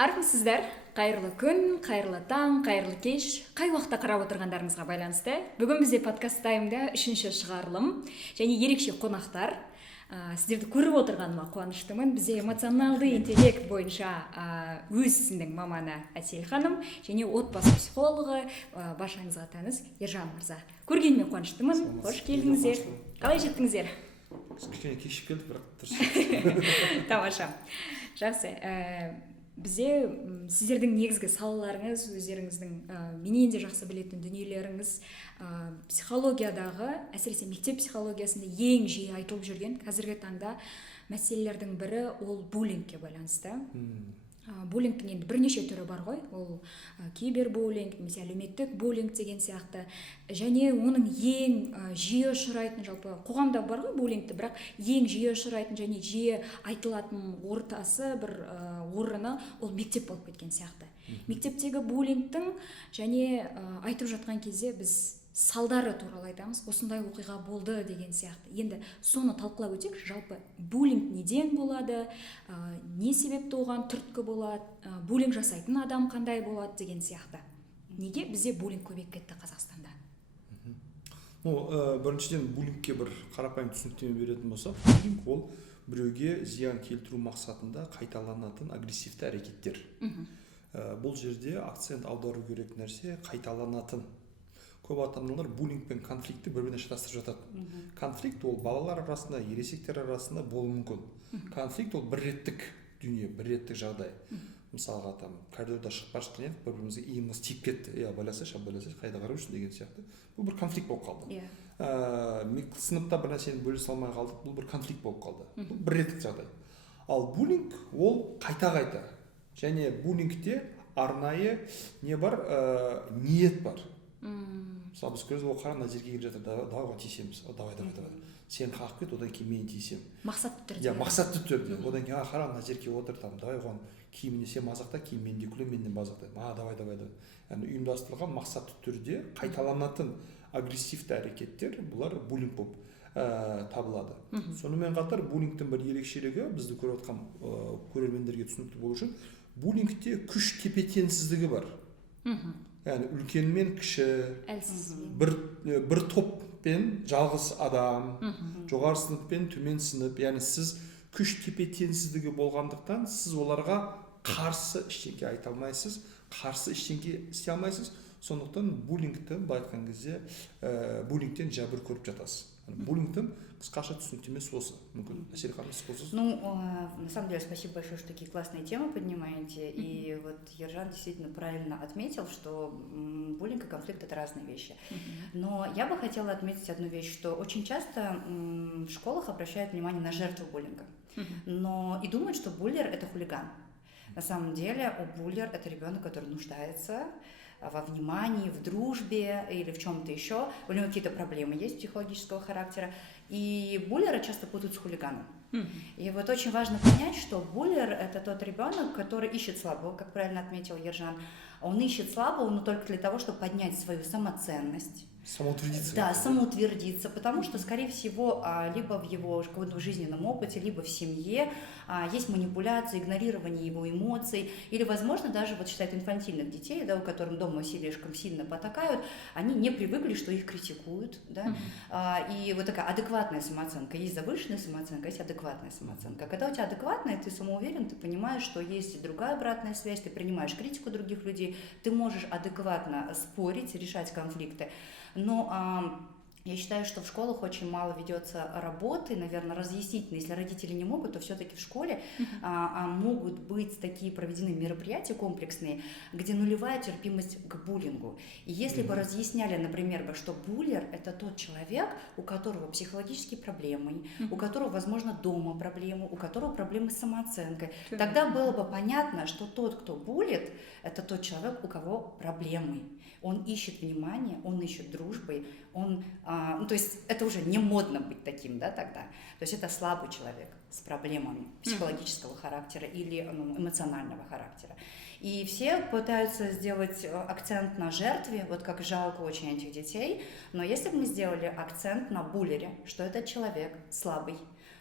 Армысыздар, қайырлы күн, қайырлы таң, қайырлы кеш, қай уақытта қарап отырғандарыңызға байланысты. Бүгін бізде подкаст таймда 3-ші шығарылым және ерекше қонақтар. Сіздерді көріп отырғаныма қуаныштымын. Бізде эмоционалды интеллект бойынша өз ісінің маманы Әсел ханым және отбасы психологы баршаңызға таныс Ержан мырза. Көргеніме қуаныштымын. Қош келдіңіздер. Қалай жеттіңіздер? Кішкене кешіп келдік, бірақ дұрыс. Тамаша. Жақсы. Бізде сіздердің негізгі салаларыңыз, өздеріңіздің менен де жақсы білетін дүниелеріңіз психологиядағы, әсіресе мектеп психологиясында ең жиі айтылып жүрген қазіргі таңда мәселелердің бірі ол буллингке байланысты. Буллингтің енді бірнеше түрі бар ғой, ол кибербуллинг, немесе әлеуметтік буллинг деген сияқты, және оның ең жиі ұшырайтын, жалпы қоғамда бар ғой буллингті, бірақ ең жиі ұшырайтын және жиі айтылатын ортасы бір орыны ол мектеп болып кеткен сияқты. Мектептегі буллингтің және айтып жатқан кезде біз салдары туралы айтамыз, осындай оқиға болды деген сияқты. Енді соны талқылап өтсек, жалпы буллинг неден болады, не себепті оған түрткі болады, буллинг жасайтын адам қандай болады деген сияқты. Неге бізде буллинг көбейіп кетті Қазақстанда? Біріншіден буллингке бір қарапайым түсініктеме беретін болсақ, буллинг ол біреуге зиян келтіру мақсатында қайталанатын агрессивті әрекеттер. Бұл жерде акцент аудару керек нәрсе қайталанатын. Көп ата-аналар буллинг пен конфликтті бір-біріне шатастырып жатады. Конфликт ол балалар арасында, ересектер арасында болуы мүмкін. Конфликт ол бір реттік дүние, бір реттік жағдай. Мысалға коридорда шығып бара жатқан едік, бір-бірімізге иығымыз тиіп кетті. Байласайшы, қайда қарап жүрсің деген сияқты. Бұл бір конфликт болып қалды. Сыныпта бір нәрсені бөлісе алмай қалдық, бұл бір конфликт болып қалды. Бұл бір реттік жағдай. Ал буллинг ол қайта-қайта. Және буллингте арнайы не бар, ниет бар. Мысалы біз көрдік, ол қара мына жерге келіп жатыр, давай оған тиісеміз. Давай. Сен қағып кет, одан кейін мен тиісем. Мақсатты түрде. Мақсатты түрде. Одан кейін қара мына жерге отыр, давай оған киіміне сен мазақта, кейін мен де күлем, мен де мазақта. Давай. Яғни ұйымдастырылған мақсатты түрде қайталанатын агрессивті әрекеттер, бұлар буллинг болып табылады. Сонымен қатар буллингтің бір ерекшелігі, бізді көріп отқан көрермендерге түсінікті болу үшін, буллингте күш тепе-теңсіздігі бар. Яғни үлкен мен кіші, бір топпен жалғыз адам, жоғары сынып пен төмен сынып, яғни сіз күш тепе-теңсіздігі болғандықтан сіз оларға қарсы ештеңе айта алмайсыз, қарсы ештеңе істей алмайсыз. Сондықтан буллингті былай айтқан кезде буллингтен жәбір көріп жатасыз. Буллингтің қысқаша түсініктемесі осы. Мүмкін Әсел ханым сіз қосасыз? На самом деле, спасибо большое, что такие классные темы поднимаете. И вот Ержан действительно правильно отметил, что буллинг и конфликт — это разные вещи. Но я бы хотела отметить одну вещь, что очень часто в школах обращают внимание на жертву буллинга. Но и думают, что буллер — это хулиган. На самом деле, буллер — это ребенок, который нуждается во внимании, в дружбе или в чем-то еще. У него какие-то проблемы есть психологического характера. И буллера часто путают с хулиганом. И вот очень важно понять, что буллер — это тот ребенок, который ищет слабого, как правильно отметил Ержан. Он ищет слабого, но только для того, чтобы поднять свою самоценность. Самоутвердиться. Да, самоутвердиться, потому что, скорее всего, либо в его каком-то жизненном опыте, либо в семье есть манипуляция, игнорирование его эмоций, или, возможно, даже вот считают инфантильных детей, да, у которых дома слишком сильно потакают, они не привыкли, что их критикуют, да, и вот такая адекватная самооценка. Есть завышенная самооценка, есть адекватная самооценка. Когда у тебя адекватная, ты самоуверен, ты понимаешь, что есть и другая обратная связь, ты принимаешь критику других людей, ты можешь адекватно спорить, решать конфликты. Но я считаю, что в школах очень мало ведется работы, наверное, разъяснительной. Если родители не могут, то все-таки в школе могут быть такие проведены мероприятия комплексные, где нулевая терпимость к буллингу. И если бы разъясняли, например, что буллер — это тот человек, у которого психологические проблемы, у которого, возможно, дома проблемы, у которого проблемы с самооценкой, тогда было бы понятно, что тот, кто буллит, это тот человек, у кого проблемы. Он ищет внимания, он ищет дружбы, то есть это уже не модно быть таким, да, тогда. То есть это слабый человек с проблемами психологического характера или эмоционального характера. И все пытаются сделать акцент на жертве, вот как жалко очень этих детей, но если бы мы сделали акцент на буллере, что этот человек слабый,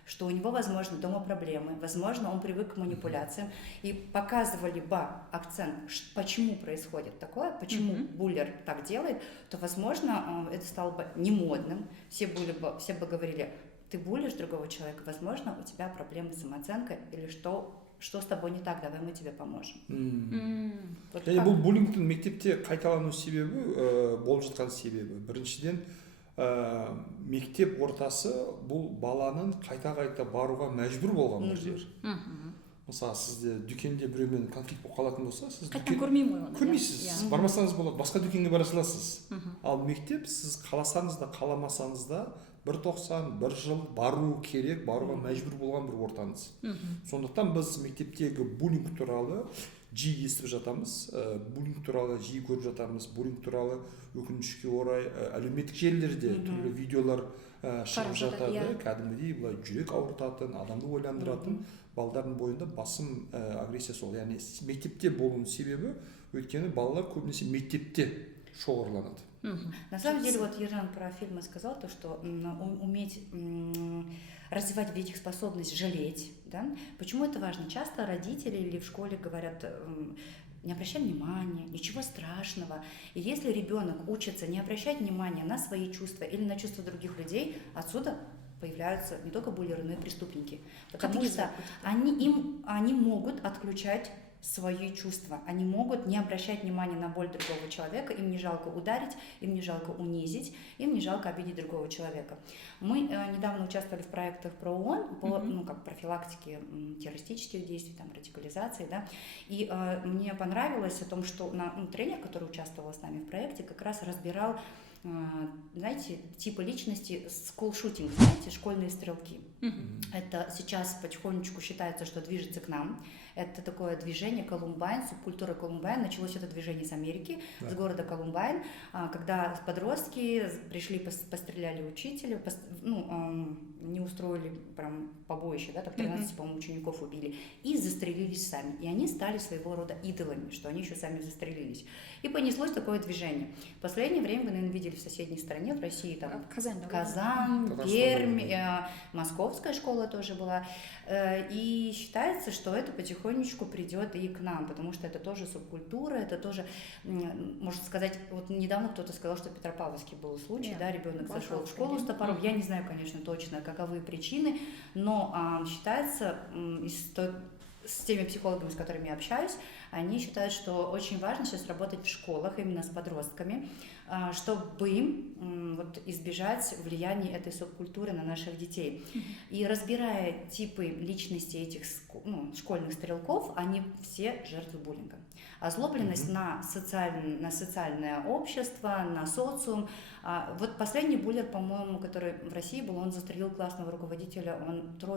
что у него, возможно, дома проблемы, возможно, он привык к манипуляциям, и показывали бы акцент, почему происходит такое, почему буллер так делает, то, возможно, это стало бы не модным, все бы говорили: ты буллишь другого человека, возможно, у тебя проблемы с самооценкой, или что с тобой не так, давай мы тебе поможем. Вот және бұл буллингтің мектепте қайталану себебі, болып жатқан себебі, біріншіден мектеп ортасы бұл баланың қайта баруға мәжбүр болған бір жер. Мысалы, сізде дүкенде біреумен конфликт болып қалатын болса, сіз қайтадан көрмеймін ғой оны. көрмейсіз, бармасаңыз болады, басқа дүкенге бара саласыз. Ал мектеп, сіз қаласаңыз да қаламасаңыз да 1 жыл бару керек, баруға мәжбүр болған бір ортаңыз. Сондықтан біз мектептегі буллинг туралы жиі естіп жатамыз, буллинг туралы жиі көріп жатамыз, буллинг туралы өкінішке орай әлеуметтік желілерде түрлі видеолар шығып жатады, кәдімгідей былай жүрек ауыртатын, адамды ойландыратын, балдардың бойында басым агрессия сол. Яғни мектепте болуының себебі, өйткені балалар көбінесе мектепте шоғырланады. На самом деле, вот Ержан про фильмы сказал, то, что уметь развивать в детях способность жалеть, да? Почему это важно? Часто родители или в школе говорят: не обращай внимания, ничего страшного. И если ребенок учится не обращать внимания на свои чувства или на чувства других людей, отсюда появляются не только буллеры, но и преступники. Потому что они могут отключать свои чувства, они могут не обращать внимания на боль другого человека, им не жалко ударить, им не жалко унизить, им не жалко обидеть другого человека. Мы недавно участвовали в проектах про ООН по профилактике террористических действий, радикализации, да, и мне понравилось о том, что тренер, который участвовал с нами в проекте, как раз разбирал, знаете, типы личности school-shooting, знаете, школьные стрелки. Это сейчас потихонечку считается, что движется к нам. Это такое движение Колумбайн, субкультура Колумбайн. Началось это движение с Америки, с города Колумбайн, когда подростки пришли, постреляли учителя, не устроили прям побоище, да, 13, по-моему, учеников убили, и застрелились сами. И они стали своего рода идолами, что они еще сами застрелились. И понеслось такое движение. В последнее время вы, наверное, видели в соседней стране, в России, там Казань, Пермь, Московская школа тоже была. И считается, что это потихонечку придет и к нам, потому что это тоже субкультура, это тоже, можно сказать, вот недавно кто-то сказал, что в Петропавловске был случай, да, ребенок зашел в школу с топором. Я не знаю, конечно, точно, каковы причины, но считается, с теми психологами, с которыми я общаюсь, они считают, что очень важно сейчас работать в школах именно с подростками, чтобы избежать влияния этой субкультуры на наших детей. И разбирая типы личности этих школьных стрелков, они все жертвы буллинга. Озлобленность на социальное общество, на социум. Вот последний буллер, по-моему, который в России был, он застрелил классного руководителя, он 3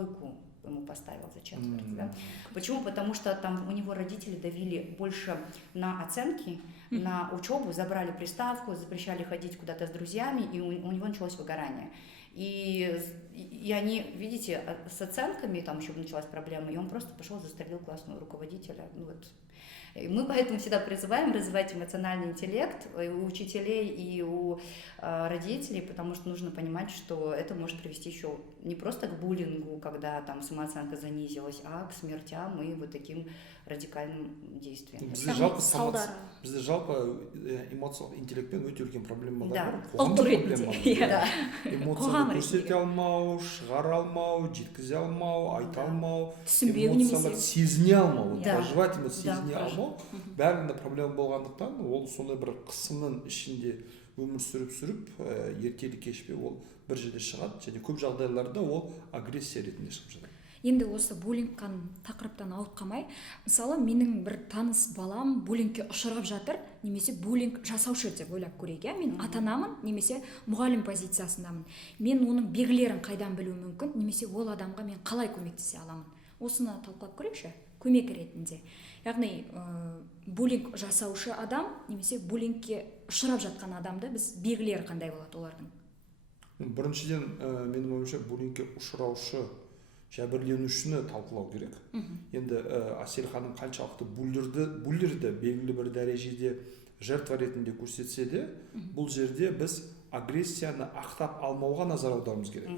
ему поставил за четверть. Да? Почему? Потому что там у него родители давили больше на оценки, на учебу, забрали приставку, запрещали ходить куда-то с друзьями, и у него началось выгорание. И они, видите, с оценками там еще началась проблема, и он просто пошел, застрелил классного руководителя. И мы поэтому всегда призываем развивать эмоциональный интеллект и у учителей, и у родителей, потому что нужно понимать, что это может привести еще не просто к буллингу, когда там самооценка занизилась, а к смертям и вот таким радикальным действиям. Бізде жалпы эмоциялық интеллектпен өте үлкен проблема бар. Эмоцияны көрсете алмау, шығара алмау, жеткізе алмау, айта алмау, эмоцияларды сезіне алмау, проживать сезіне алмау, бәрінде проблема болғандықтан, ол сондай бір қысымның ішінде өмір сүріп, ертелі кешпе ол бір жерде шығады, және көп жағдайларда ол агрессия ретінде шығып жатады. Енді осы буллингқа тақырыптан ауып қалмай, мысалы менің бір таныс балам буллингке ұшырап жатыр, немесе буллинг жасаушы деп ойлап көрейік, мен ата-анамын, немесе мұғалім позициясындамын. Мен оның белгілерін қайдан білуім мүмкін, немесе ол адамға мен қалай көмектесе аламын. Осыны талқылап көрейікші, көмек ретінде. Яғни буллинг жасаушы адам, немесе буллингке ұшырап жатқан адамды біз белгілері қандай болады олардың? Біріншіден, менің ойымша буллингке ұшыраушы жәбірленушіні талқылау керек. Енді Әсел ханым қаншалықты буллерді белгілі бір дәрежеде жертва ретінде көрсетсе де, бұл жерде біз агрессияны ақтап алмауға назар аударуымыз керек.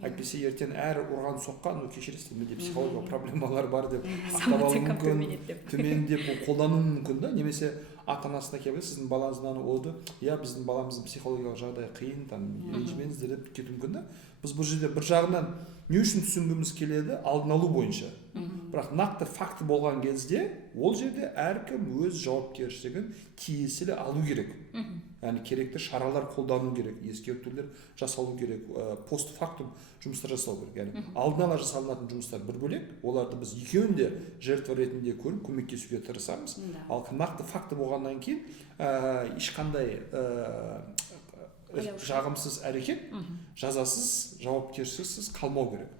Әйтпесе ертең әр ұрған соққан, ну кешіресіз, менде психологиялық проблемалар бар деп ақтап алуы мүмкін, төмендеп қолдануы мүмкін да, немесе ата-анасына келіп сіздің балаңыз мынаны болды, иә біздің баламыздың психологиялық жағдайы қиын, там ренжімеңіздер деп кетуі мүмкін да. Біз бұл жерде бір жағынан не үшін түсінгіміз келеді, алдын алу бойынша. Бірақ нақты факті болған кезде ол жерде әркім өз жауапкершілігін тиесілі алу керек. Яғни керекті шаралар қолдану керек, ескертулер жасалу керек, постфактум жұмыстар жасау керек. Яғни алдын ала жасалынатын жұмыстар бір бөлек, оларды біз екеуін де жертва ретінде көріп көмектесуге тырысамыз. Ал нақты факті болғаннан кейін ешқандай жағымсыз әрекет, жазасыз, жауапкершіліксіз қалмау керек.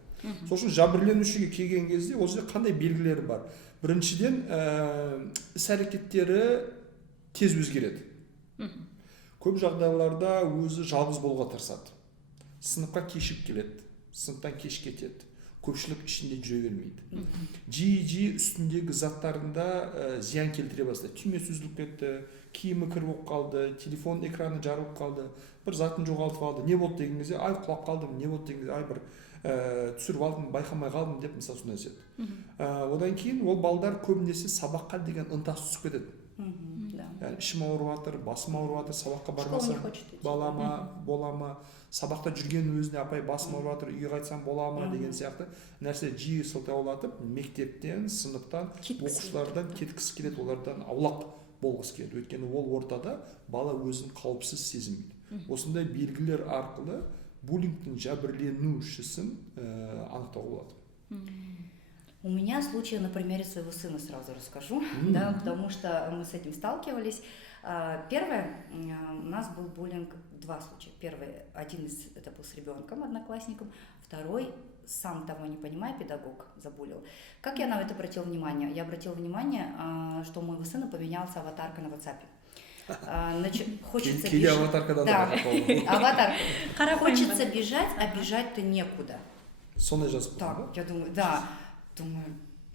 Сол үшін жәбірленушіге келген кезде ол жерде қандай белгілері бар? Біріншіден, іс-әрекеттері тез өзгереді. Көп жағдайларда өзі жалғыз болуға тырысады. Сыныпқа кешігіп келеді, сыныптан кеш кетеді, көпшілік ішінде жүре бермейді. Жиі үстіндегі заттарында зиян келтіре бастайды. Түймесі үзіліп кетті, киімі кір болып қалды, телефон экраны жарылып қалды, бір затын жоғалтып алды. Не болды деген кезде, ай құлап қалдым, не болды деген кезде, ай бір түсіріп алдым, байқамай қалдым деп мысалы сондай сет. Одан кейін ол балдар көбінесе сабаққа деген ынтасы түсіп кетеді. Yani ішім ауырып жатыр, басым ауырып жатыр, сабаққа бармасам бала ма, бола ма, сабақта жүрген өзіне апай басым ауырып жатыр, үйге қайтсам бола ма деген сияқты нәрсе жиі сылтаулатып, мектептен, сыныптан, оқушылардан кеткісі келеді, олардан аулақ болғысы келеді. Өйткені ол ортада бала өзін қауіпсіз сезінбейді. Осындай белгілер арқылы буллингтің жәбірленушісін анықтауға болады. У меня случай на примере своего сына сразу расскажу, да, потому что мы с этим сталкивались. Первое, у нас был буллинг, два случая. Первый, один из, это был с ребенком, одноклассником, второй, сам того не понимая, педагог забуллил. Как я на это обратила внимание? Я обратила внимание, что у моего сына поменялся аватарка на WhatsApp. Хочется бежать. Да, аватарка. Хочется бежать, а бежать-то некуда. Так, я думаю, да. Думаю,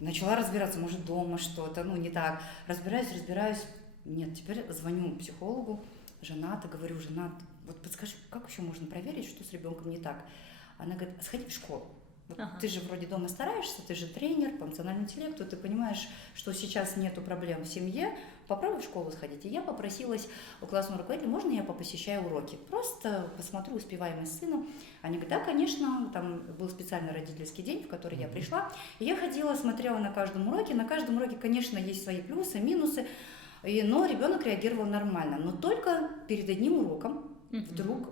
начала разбираться, может дома что-то, ну не так. Разбираюсь. Нет, теперь звоню психологу, жената, говорю, жена, вот подскажи, как еще можно проверить, что с ребенком не так? Она говорит, сходи в школу. Вот ты же вроде дома стараешься, ты же тренер по эмоциональному интеллекту, ты понимаешь, что сейчас нету проблем в семье, попробуй в школу сходить. И я попросилась у классного руководителя, можно я попосещаю уроки? Просто посмотрю успеваемость сына. Они говорят, да, конечно, там был специальный родительский день, в который я пришла. И я ходила, смотрела на каждом уроке. На каждом уроке, конечно, есть свои плюсы, минусы, но ребенок реагировал нормально. Но только перед одним уроком вдруг...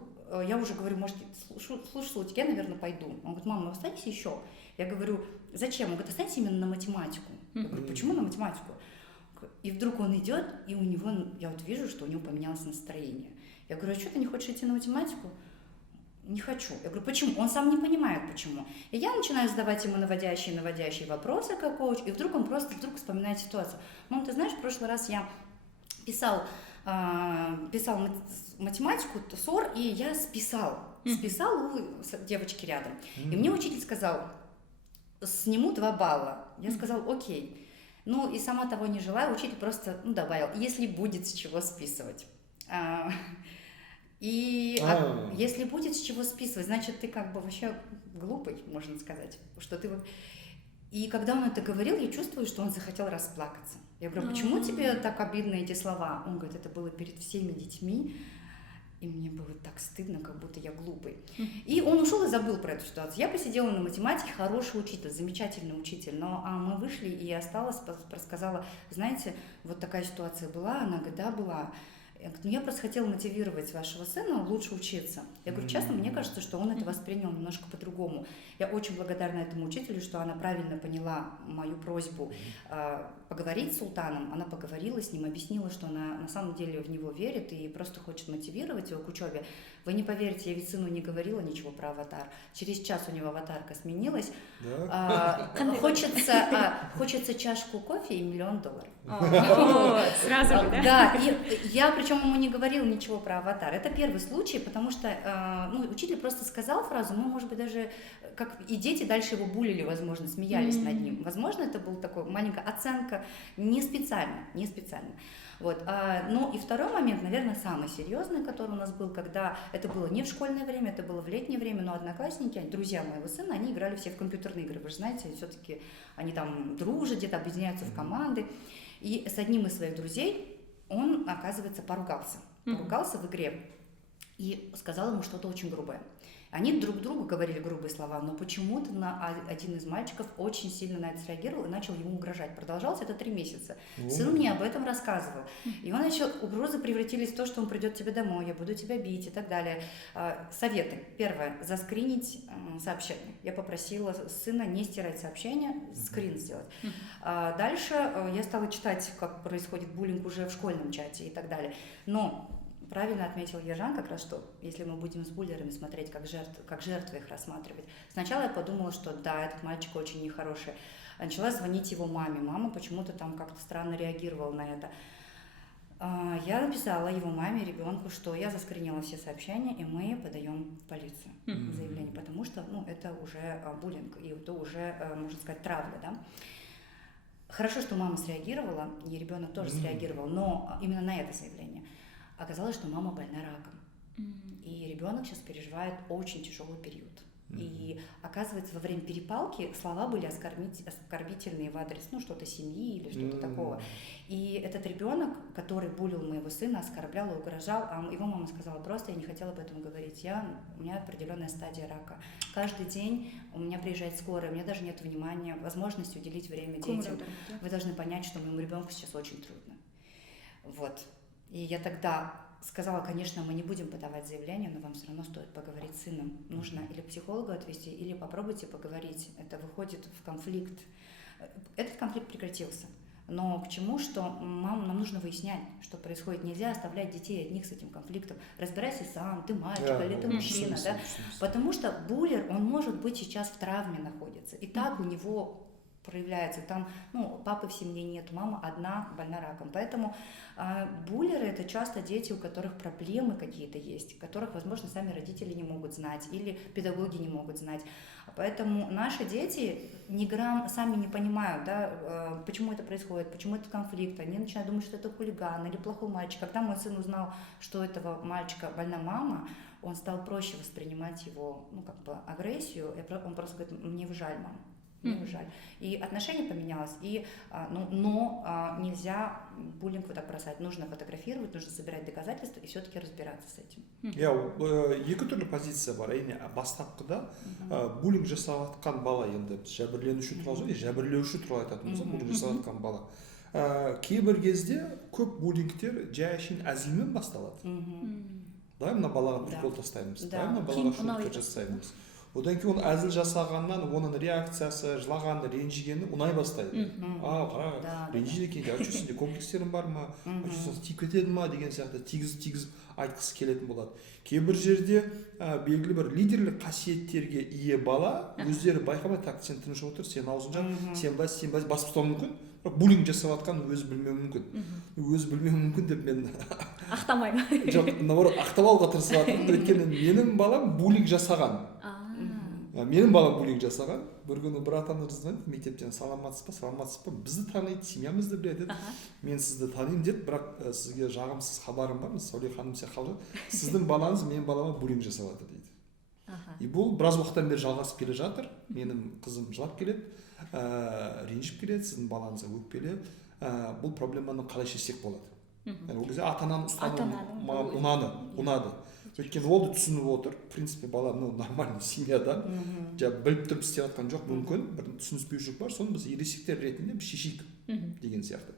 Я уже говорю, может, слушай, Слутик, я, наверное, пойду. Он говорит, мама, ну останься еще. Я говорю, зачем? Он говорит, останься именно на математику. Я говорю, почему на математику? И вдруг он идет, и у него, я вот вижу, что у него поменялось настроение. Я говорю, а что ты не хочешь идти на математику? Не хочу. Я говорю, почему? Он сам не понимает, почему. И я начинаю задавать ему наводящие вопросы, как коуч, и вдруг он просто вспоминает ситуацию. Мам, ты знаешь, в прошлый раз я писал математику, СОР, и я списал у девочки рядом. И мне учитель сказал, сниму 2 балла. Я сказал, окей. Ну и сама того не желая, учитель просто добавил, если будет с чего списывать. Если будет с чего списывать, значит, ты как бы вообще глупый, можно сказать, что ты... И когда он это говорил, я чувствую, что он захотел расплакаться. Я говорю, почему тебе так обидно эти слова? Он говорит, это было перед всеми детьми, и мне было так стыдно, как будто я глупый. И он ушел и забыл про эту ситуацию. Я посидела на математике, хороший учитель, замечательный учитель, но мы вышли, и я осталась, рассказала, знаете, вот такая ситуация была, она говорит, да, была. Я говорю, ну я просто хотела мотивировать вашего сына лучше учиться. Я говорю, честно, мне кажется, что он это воспринял немножко по-другому. Я очень благодарна этому учителю, что она правильно поняла мою просьбу поговорить с Султаном. Она поговорила с ним, объяснила, что она на самом деле в него верит и просто хочет мотивировать его к учебе. Вы не поверите, я ведь сыну не говорила ничего про аватар. Через час у него аватарка сменилась. Да? Хочется чашку кофе и $1 миллион. Сразу же, да? Да, и я причем ему не говорила ничего про аватар. Это первый случай, потому что учитель просто сказал фразу, может быть, даже как и дети дальше его буллили, возможно, смеялись над ним. Возможно, это была такая маленькая оценка, не специально. Вот. Ну и второй момент, наверное, самый серьезный, который у нас был, когда это было не в школьное время, это было в летнее время, но одноклассники, друзья моего сына, они играли все в компьютерные игры. Вы же знаете, все-таки они там дружат, где-то объединяются в команды. И с одним из своих друзей он, оказывается, поругался в игре и сказал ему что-то очень грубое. Они друг другу говорили грубые слова, но почему-то один из мальчиков очень сильно на это среагировал и начал ему угрожать. Продолжалось это 3 месяца. Сын мне об этом рассказывал. И он начал, угрозы превратились в то, что он придет к тебе домой, я буду тебя бить и так далее. Советы. Первое. Заскринить сообщение. Я попросила сына не стирать сообщение, скрин сделать. Дальше я стала читать, как происходит буллинг уже в школьном чате и так далее. Но правильно отметил Ержан как раз, что если мы будем с буллерами смотреть, как жертвы их рассматривать. Сначала я подумала, что да, этот мальчик очень нехороший. Начала звонить его маме. Мама почему-то там как-то странно реагировала на это. Я написала его маме, ребенку, что я заскринила все сообщения, и мы подаем в полицию заявление, потому что это уже буллинг, и это уже, можно сказать, травля, да. Хорошо, что мама среагировала, и ребенок тоже среагировал, но именно на это заявление. Оказалось, что мама больна раком. И ребенок сейчас переживает очень тяжелый период. И оказывается, во время перепалки слова были оскорбительные в адрес, что-то семьи или что-то такого. И этот ребенок, который булил моего сына, оскорблял и угрожал, а его мама сказала: просто я не хотела об этом говорить, у меня определенная стадия рака. Каждый день у меня приезжает скорая, у меня даже нет внимания, возможности уделить время детям. Вы должны понять, что моему ребенку сейчас очень трудно. Вот. И я тогда сказала: конечно, мы не будем подавать заявление, но вам все равно стоит поговорить с сыном. Нужно или к психологу отвезти, или попробуйте поговорить. Это выходит в конфликт. Этот конфликт прекратился. Но к чему, что нам нужно выяснять, что происходит. Нельзя оставлять детей одних с этим конфликтом. Разбирайся сам, ты мальчик или ты мужчина. Да? Потому что буллер, он может быть сейчас в травме находится. И так у него проявляется. Там, папы в семье нет, мама одна, больна раком. Поэтому буллеры — это часто дети, у которых проблемы какие-то есть, которых, возможно, сами родители не могут знать или педагоги не могут знать. Поэтому наши дети сами не понимают, да, почему это происходит, почему это конфликт. Они начинают думать, что это хулиган или плохой мальчик. Когда мой сын узнал, что у этого мальчика больна мама, он стал проще воспринимать его, агрессию. Он просто говорит: мне его жаль, мама. Мне жаль. И отношение поменялось, но нельзя буллинг вот так бросать. Нужно фотографировать, нужно собирать доказательства и все-таки разбираться с этим. Екі түрлі позиция бар. Әрине, бастапқыда буллинг жасап жатқан бала, енді жәбірленуші туралы жәбірлеуші туралы айтатын болсақ, буллинг жасап жатқан бала. Кейбір кезде көп буллингтер жай әшейін әзілмен басталады. Давай мына балаға прикол тастаймыз, давай мына балаға шутка жасаймыз. Одан кейін оны әзіл жасағаннан оның реакциясы, жылағаны, ренжігені ұнай бастайды. Қара, ренжиді екен, что сенде комплекстерің бар ма, тиіп кетеді ма деген сияқты тигізіп айтқысы келетін болады. Кейбір жерде белгілі бір лидерлік қасиеттерге ие бала өздері байқамай: так, сен тыныш отыр, сен аузың жап, сен былай басып тастауы мүмкін. Бірақ буллинг жасап жатқан өзі білмеуі мүмкін. Өзі білмеуі мүмкін деп мен ақтамаймын. жоқ, наоборот, ақтап алуға тырысып жатырмын. Өйткені менің балам буллинг жасаған. Менің балам буллинг жасаған. Бір күні бір ата-ана звондайды мектептен: саламатсыз ба, бізді таниды, семьямызды біледі. Мен сізді танимын деді, бірақ сізге жағымсыз хабарым бар. Сәуле ханым сияқты, сіздің балаңыз менің балама буллинг жасап жатыр дейді. И бұл біраз уақыттан бері жалғасып келе жатыр. Менің қызым жылап келеді, ренжіп келеді, сіздің балаңызға өкпелі. Бұл проблеманы қалай шешсек болады? Ол кезде ата-ананың ұстанымы маған ұнады. Өйткені ол да түсініп отыр. В принципе, бала нормальный семьяда. Біліп тұрып істеп жатқан жоқ, мүмкін бір түсініспеушілік бар, соны біз ересектер ретінде шешейік деген сияқты.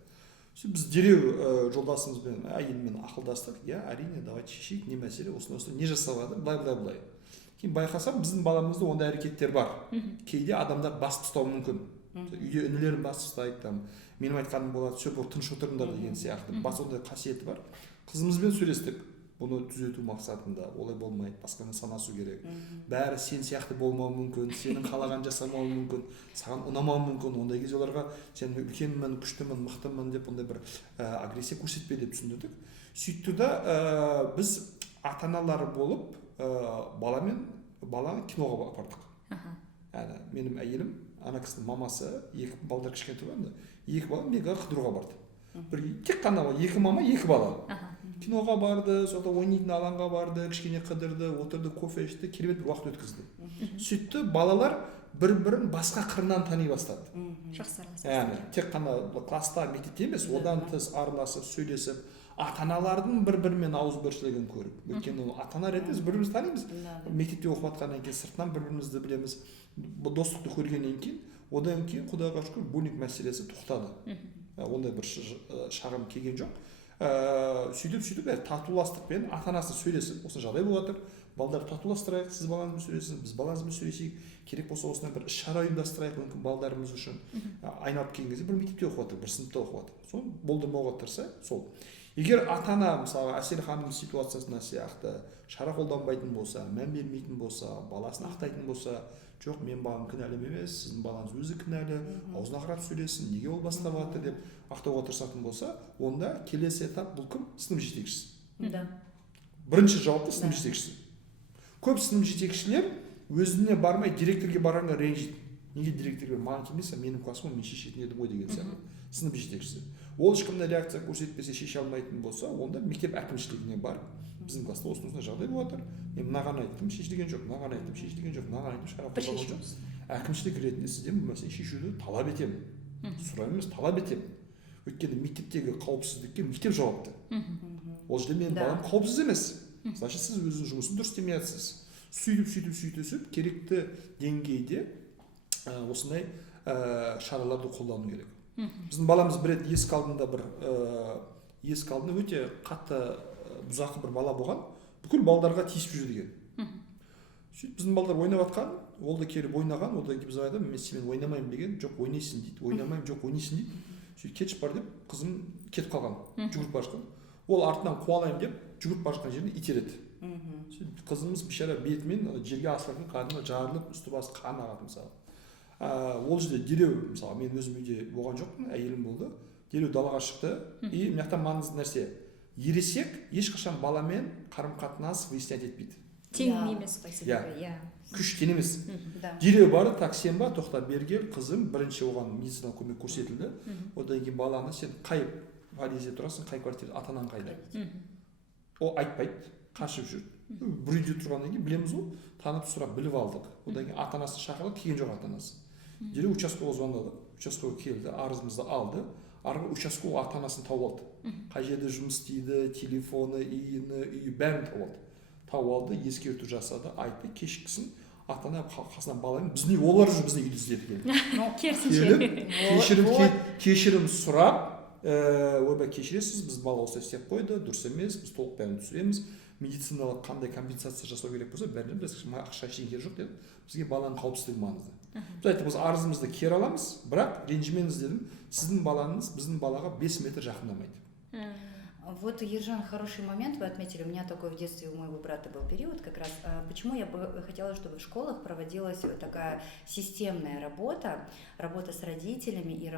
Біз дереу жолдасымызбен, әйеліммен ақылдастық. Әрине, давайте шешейік, не мәселе, осыны не жасалады, былай. Кейін байқасам, біздің баламызда ондай әрекеттер бар. Кейде адамдар басып тастауы мүмкін. Үйде інілерін басып тастайды, менің айтқаным болады, все, тыныш отырыңдар деген сияқты. Ондай қасиеті бар. Қызымызбен сөйлестік. Бұны түзету мақсатында, олай болмайды, басқаны санасу керек. Бәрі сен сияқты болмауы мүмкін, сенің қалаған жасамауы мүмкін, саған ұнамауы мүмкін. Ондай кезде оларға сен үлкенмін, күштімін, мықтымын деп ондай бір агрессия көрсетпе деп түсіндірдік. Сөйтті да біз ата-аналары болып баланы киноға апардық. Менің әйелім, ана кісінің мамасы, екі балдар кішкентай болғанда, екі балам мега қыдыруға барды. бір тек қана екі мама екі бала киноға барды, сонда ойнайтын алаңға барды, кішкене қыдырды, отырды, кофе ішті, керемет бір уақыт өткізді. Сөйтті балалар бір-бірін басқа қырынан тани бастады. Жақсы яғни тек қана класста, мектепте емес, одан тыс араласып, сөйлесіп, ата-аналардың бір-бірімен ауызбіршілігін көріп. Өйткені ата-ана ретінде біз бір-бірімізді танимыз. Мектепте оқып жатқаннан кейін сыртынан бір-бірімізді білеміз. Достықты көргеннен кейін, одан кейін құдайға шүкір буллинг мәселесі тоқтады. Ондай бір шағым келген жоқ. Сөйтіп татуластықпен ата-анасы сөйлесіп, осы жағдай болып жатыр. Балдар татуластырайық, сіз балаңызбен сөйлесіңіз, біз балаңызбен сөйлесейік. Керек болса осындай бір іс-шара ұйымдастырайық, мүмкін балдарымыз үшін. Айналып келген кезде бір мектепте оқып жатыр, бір сыныпта оқып жатыр. Соны болдырмауға тырысса, сол. Егер ата-ана мысалы Әсел ханымның ситуациясында сияқты шара қолданбайтын болса, мән бермейтін болса, баласын ақтайтын болса, жоқ, мен балам кінәлі емес, сіздің балаңыз өзі кінәлі, аузына қарап сөйлесін, неге ол бастап жатыр деп ақтауға тырысатын болса, онда келесі этап бұл кім? Сынып жетекшісі. Бірінші жауапты сынып жетекшісі. Көп сынып жетекшілер өзіне бармай директорге барғанға ренжиді. Неге директорге маған келмесе, менің классым мен шешетін едім ғой деген сияқты. Сынып жетекшісі. Ол ешкімде реакция көрсетпесе, шеше алмайтын болса, онда мектеп әкімшілігіне барып, біздің класста осындай жағдай болып жатыр. Мен мынаған айттым, шешілген жоқ, мынаған айттым, шешілген жоқ, мынаған айттым, шара қозғалған жоқ. Әкімшілік ретінде сізден бұл мәселені шешуді талап етемін. Сұраймын емес, талап етемін. Өйткені мектептегі қауіпсіздікке мектеп жауапты. Ол жерде менің балам қауіпсіз емес. Значит, сіз өзіңіздің жұмысын дұрыс істемей жатсыз. Сөйтіп керекті деңгейде осындай шараларды қолдану керек. Біздің баламыз бір рет есік алдында өте қатты бұзақы бір бала болған, бүкіл балдарға тиісіп жүр деген. Сөйтіп біздің балдар ойнап жатқан, ол да келіп ойнаған, одан кейін біз айтамын, мен сенімен ойнамаймын деген, жоқ ойнайсың дейді. Ойнамаймын, жоқ ойнайсың дейді. Сөйтіп кетші бар деп, қызым кетіп қалған, жүгіріп бара жатқан. Ол артынан қуалаймын деп, жүгіріп бара жатқан жеріне итереді. Сөйтіп қызымыз бейшара бетімен жерге асыратын қарны жарылып, үсті басы қан ағады мысалы. Ол жерде дереу, мысалы мен өзім үйде болған жоқпын, әйелім болды, дереу далаға шықты. И мына жақта маңызды нәрсе, ересек ешқашан баламен қарым-қатынас выяснять етпейді. Тең емес қой себебі. Күш тең емес. Дереу барды, так сен ба, тоқта бері кел, қызым, бірінші оған медициналық көмек көрсетілді. Одан кейін баланы сен қай подъезде тұрасың, қай квартирада, ата-анаң қайда? Ол айтпайды, қашып жүр. Бір үйде тұрғаннан кейін білеміз ғой, танып сұрап біліп алдық. Одан кейін ата-анасын шақырды, келген жоқ ата-анасы. Дереу участковый звондады, участковый келді, арызымызды алды, арғы участковый ата-анасын тауып алды. Қай жерде жұмыс істейді, телефоны, үйі бәрін тауып алды, ескерту жасады, айтты, кешкісін ата-ана қасынан баламен біздің олар жүр, біздің үйді іздеді келді. Кешірім сұрап, ойбай кешіресіз, біз бала осылай істеп қойды, дұрыс емес, біз толық бәрін түсіреміз, медициналық қандай компенсация жасау керек болса, бәрінен біз ақша ештеңе жоқ дедім. Бізге баланың қауіпсіздігі маңызды. Біз айттық, біз арызымызды кері аламыз, бірақ ренжімеңіз дедім, сіздің балаңыз біздің балаға 5 метр жақындамайды. Вот, Ержан, хороший момент вы отметили. У меня такой в детстве у моего брата был период как раз. Почему я бы хотела, чтобы в школах проводилась такая системная работа с родителями, и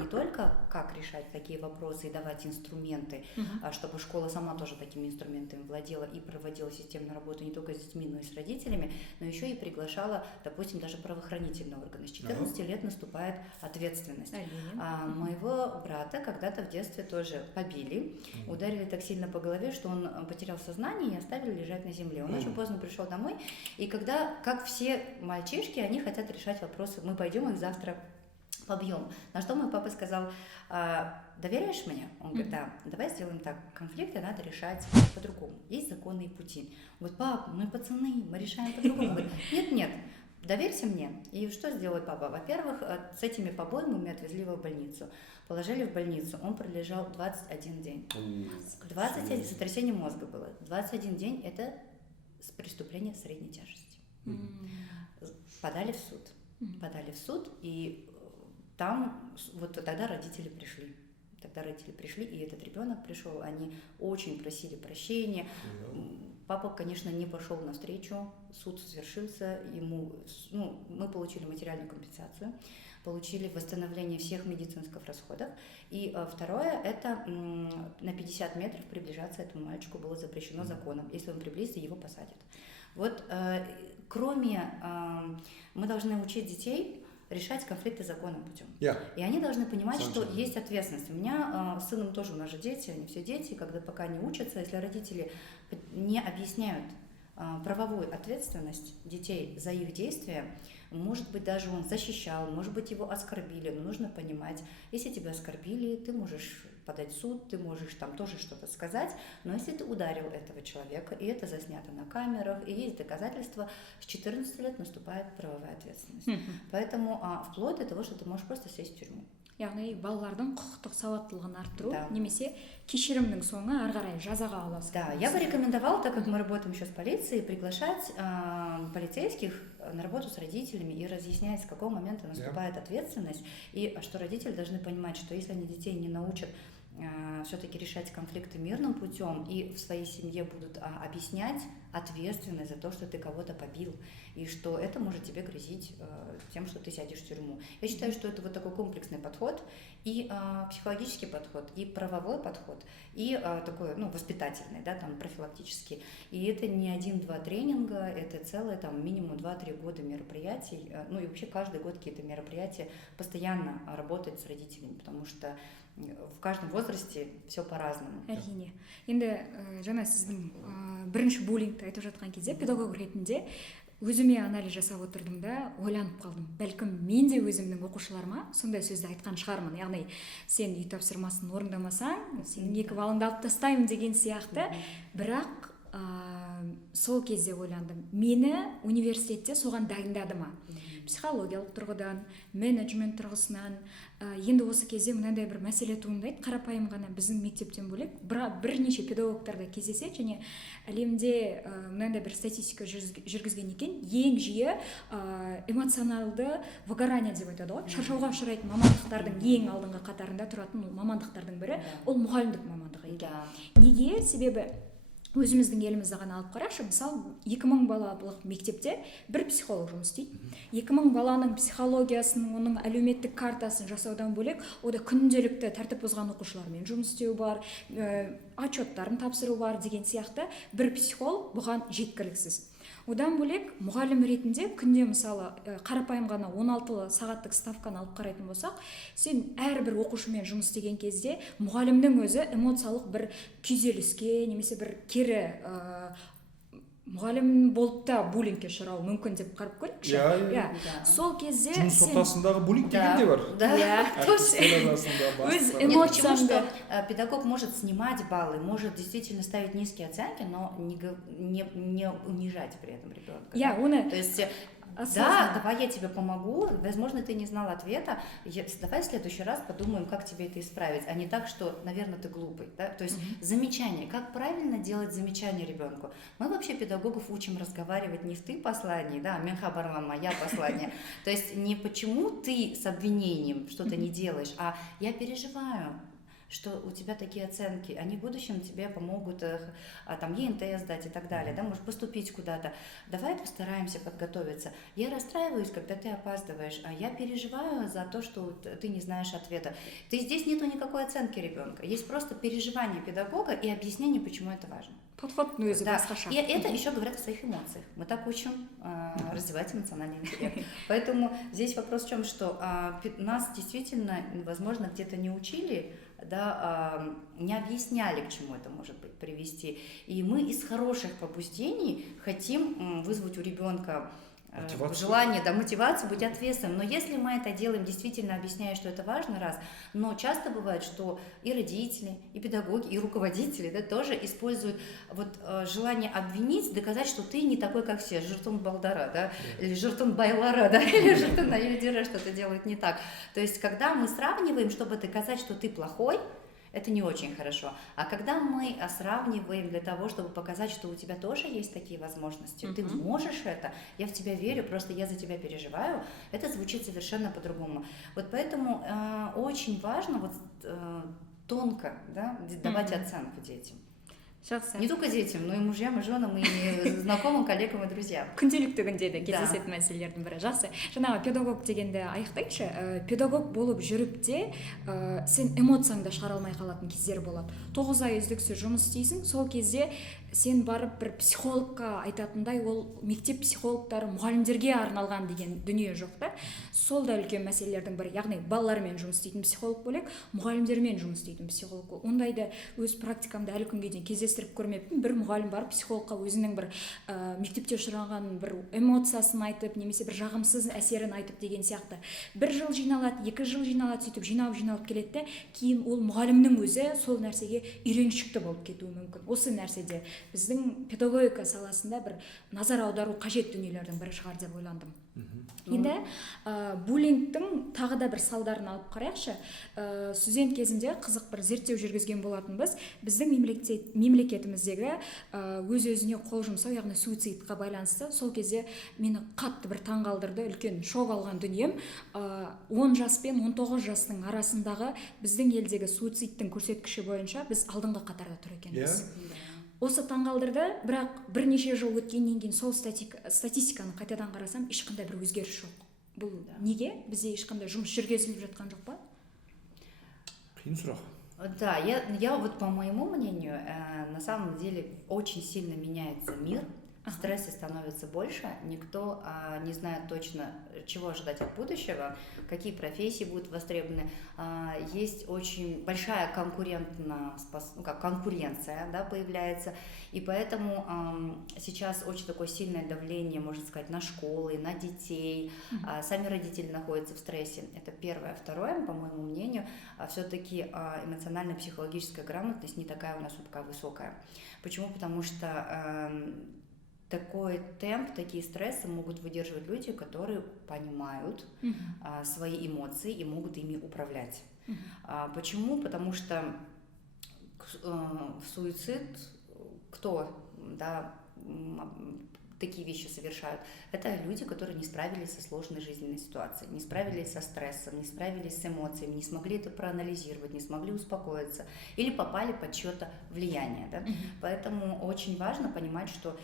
не только как решать такие вопросы и давать инструменты, чтобы школа сама тоже такими инструментами владела и проводила системную работу не только с детьми, но и с родителями, но еще и приглашала, допустим, даже правоохранительные органы. С 14 лет наступает ответственность. Моего брата когда-то в детстве тоже побили, ударили так сильно по голове, что он потерял сознание и оставили лежать на земле. Он очень поздно пришел домой, и когда, как все мальчишки, они хотят решать вопросы, мы пойдем их завтра побьем. На что мой папа сказал: доверяешь мне? Он говорит: да, давай сделаем так, конфликты надо решать по-другому, есть законные пути. Он говорит: пап, мы пацаны, мы решаем по-другому. Он говорит: нет, доверься мне. И что сделал папа? Во-первых, с этими побоями мы отвезли его в больницу. Положили в больницу, он пролежал 21 день. 21, сотрясение мозга было. 21 день – это преступление средней тяжести. Подали в суд, и там вот тогда родители пришли. И этот ребенок пришел, они очень просили прощения. Папа, конечно, не пошел навстречу, суд свершился, мы получили материальную компенсацию, получили восстановление всех медицинских расходов. И второе, это на 50 метров приближаться этому мальчику было запрещено законом. Если он приблизится, его посадят. Вот, мы должны учить детей решать конфликты законным путем. Я. И они должны понимать, Согласен. что есть ответственность. У меня с сыном тоже, у нас же дети, они все дети, когда пока не учатся, если родители не объясняют правовую ответственность детей за их действия, может быть, даже он защищал, может быть, его оскорбили, но нужно понимать, если тебя оскорбили, ты можешь подать в суд, ты можешь там тоже что-то сказать, но если ты ударил этого человека, и это заснято на камерах, и есть доказательства, с 14 лет наступает правовая ответственность. Поэтому вплоть до того, что ты можешь просто сесть в тюрьму. Яғни балалардың құқықтық сауаттылығын арттыру, Да. немесе кешірімнің соңы ары қарай жазаға аласың. Да, я бы рекомендовала, так как мы работаем еще с полицией, приглашать полицейских на работу с родителями и разъяснять, с какого момента наступает ответственность, и что родители должны понимать, что если они детей не научат все-таки решать конфликты мирным путем и в своей семье будут объяснять ответственность за то, что ты кого-то побил, и что это может тебе грозить тем, что ты сядешь в тюрьму. Я считаю, что это вот такой комплексный подход, и психологический подход, и правовой подход, и такой, воспитательный, да, там, профилактический. И это не 1-2 тренинга, это целое, там, минимум 2-3 года мероприятий, и вообще каждый год какие-то мероприятия, постоянно работать с родителями, потому что в каждом возрасте все по-разному. Әрине. Енді жаңа сіздің бірінші буллингті айтып жатқан кезде педагог ретінде өзіме анализ жасап отырдым да ойланып қалдым. Бәлкім мен де өзімнің оқушыларыма сондай сөзді айтқан шығармын. Яғни сен үй тапсырмасын орындамасаң, сенің 2 балыңды алып тастаймын деген сияқты. Бірақ сол кезде ойландым. Мені университетте соған дайындады ма? Психологиялық тұрғыдан, менеджмент тұрғысынан. Енді осы кезде мынандай бір мәселе туындайды. Қарапайым ғана біздің мектептен бөлек бірнеше педагогтарда кездеседі, және әлемде мынандай бір статистика жүргізген екен. Ең жиі эмоционалды выгорание деп айтады ғой. Шаршауға ұшырайтын мамандықтардың ең алдыңғы қатарында тұратын мамандықтардың бірі ол мұғалімдік мамандығы екен. Неге? Себебі өзіміздің елімізді ғана алып қарашы, мысалы 2000 балалық мектепте бір психолог жұмыс істейді. 2000 баланың психологиясын, оның әлеуметтік картасын жасаудан бөлек, ода күнделікті тәртіп бұзған оқушылармен жұмыс істеу бар, отчеттарын тапсыру бар деген сияқты бір психолог бұған жеткіліксіз. Одан бөлек мұғалім ретінде күнде мысалы қарапайым ғана 16 сағаттық ставканы алып қарайтын болсақ, сен әрбір оқушымен жұмыс істеген кезде мұғалімнің өзі эмоциялық бір күйзеліске немесе бір кері мұғалім болып та буллингке ұшырауы мүмкін деп қарап көрейікші. Иә. Сол кезде жұмыс ортасындағы буллинг деген де бар. Өз эмоцияңды. Педагог может снимать баллы, может действительно ставить низкие оценки, но не унижать при этом ребенка. То есть да, давай я тебе помогу, возможно, ты не знал ответа, давай в следующий раз подумаем, как тебе это исправить, а не так, что, наверное, ты глупый. Да? То есть замечание, как правильно делать замечание ребенку. Мы вообще педагогов учим разговаривать не в ты послании, да, мен хабарлама, я послание. То есть не почему ты с обвинением что-то не делаешь, а я переживаю, что у тебя такие оценки, они в будущем тебе помогут там ЕНТ сдать и так далее, да, может поступить куда-то. Давай постараемся подготовиться. Я расстраиваюсь, когда ты опаздываешь, а я переживаю за то, что ты не знаешь ответа. Здесь нету никакой оценки ребенка, есть просто переживание педагога и объяснение, почему это важно. Да. И это еще говорят о своих эмоциях. Мы так учим развивать эмоциональный интеллект. Поэтому здесь вопрос в чем, что нас действительно, возможно, где-то не учили, да, не объясняли, к чему это может быть привести. И мы из хороших побуждений хотим вызвать у ребенка желание, да, мотивацию быть ответственным. Но если мы это делаем, действительно объясняя, что это важно, раз, но часто бывает, что и родители, и педагоги, и руководители, да, тоже используют желание обвинить, доказать, что ты не такой, как все, жертон балдара, да, или жертон байлара, да, или жертон наедера, что-то делают не так. То есть, когда мы сравниваем, чтобы доказать, что ты плохой, это не очень хорошо. А когда мы сравниваем для того, чтобы показать, что у тебя тоже есть такие возможности, ты можешь это, я в тебя верю, просто я за тебя переживаю, это звучит совершенно по-другому. Вот поэтому очень важно тонко, да, давать оценку детям. Не только детям, но и мужьям, и женам, и знакомым, коллегам и друзьям. Күнделікті күнде де кездесетін мәселелердің бірі. Жақсы. Жаңағы педагог дегенді аяқтайықшы. Педагог болып жүріп те сен эмоцияңды шығара алмай қалатын кездер болады. 9 ай үздіксіз жұмыс істейсің, сол кезде сен барып бір психологқа айтатындай ол мектеп психологтары мұғалімдерге арналған деген дүние жоқ та. Сол да үлкен мәселелердің бірі. Яғни балалармен жұмыс істейтін психолог бөлек, мұғалімдермен жұмыс істейтін психолог бөлек. Ондайды өз практикамда әлі күнге дейін кездестіріп көрмеппін. Бір мұғалім барып психологқа өзінің бір мектепте ұшыраған бір эмоциясын айтып, немесе бір жағымсыз әсерін айтып деген сияқты. Бір жыл жиналады, 2 жыл жиналады, сөйтіп жиналып келеді де, кейін ол мұғалімнің өзі сол нәрсеге үйреншікті болып кетуі мүмкін. Осы нәрседе біздің педагогика саласында бір назар аудару қажет дүниелердің бірі шығар деп ойландым. Енді буллингтің тағы да бір салдарын алып қарайықшы. Студент кезінде қызық бір зерттеу жүргізген болатынбыз. Біздің мемлекетіміздегі өз-өзіне қол жұмсау, яғни суицидқа байланысты сол кезде мені қатты бір таңғалдырды, үлкен шок алған дүнием. 10 жас пен 19 жастың арасындағы біздің елдегі суицидтің көрсеткіші бойынша біз алдыңғы қатарда тұр екенбіз. Осы таңғалдырды, бірақ бірнеше жыл өткеннен кейін сол статистиканы қайтадан қарасам, ешқандай бір өзгеріс жоқ. Бұл неге? Бізде ешқандай жұмыс жүргізіліп жатқан жоқ па? Қиын сұрақ. Да, я вот по моему мнению, на самом деле очень сильно меняется мир. Стресса становится больше, никто не знает точно, чего ожидать от будущего, какие профессии будут востребованы. Есть очень большая конкуренция, да, появляется, и поэтому сейчас очень такое сильное давление, можно сказать, на школы, на детей. Сами родители находятся в стрессе. Это первое. Второе, по моему мнению, все-таки эмоционально-психологическая грамотность не такая у нас пока высокая. Почему? Потому что такой темп, такие стрессы могут выдерживать люди, которые понимают свои эмоции и могут ими управлять. Почему? Потому что в суицид кто, да, такие вещи совершают? Это люди, которые не справились со сложной жизненной ситуацией, не справились со стрессом, не справились с эмоциями, не смогли это проанализировать, не смогли успокоиться или попали под чье-то влияние. Да? Поэтому очень важно понимать, что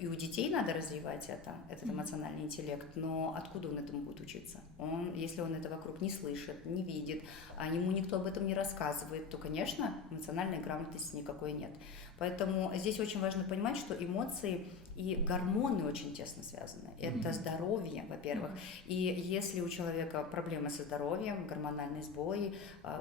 и у детей надо развивать этот эмоциональный интеллект, но откуда он этому будет учиться? Если он это вокруг не слышит, не видит, а ему никто об этом не рассказывает, то, конечно, эмоциональной грамотности никакой нет. Поэтому здесь очень важно понимать, что эмоции и гормоны очень тесно связаны. Это здоровье, во-первых. И если у человека проблемы со здоровьем, гормональные сбои,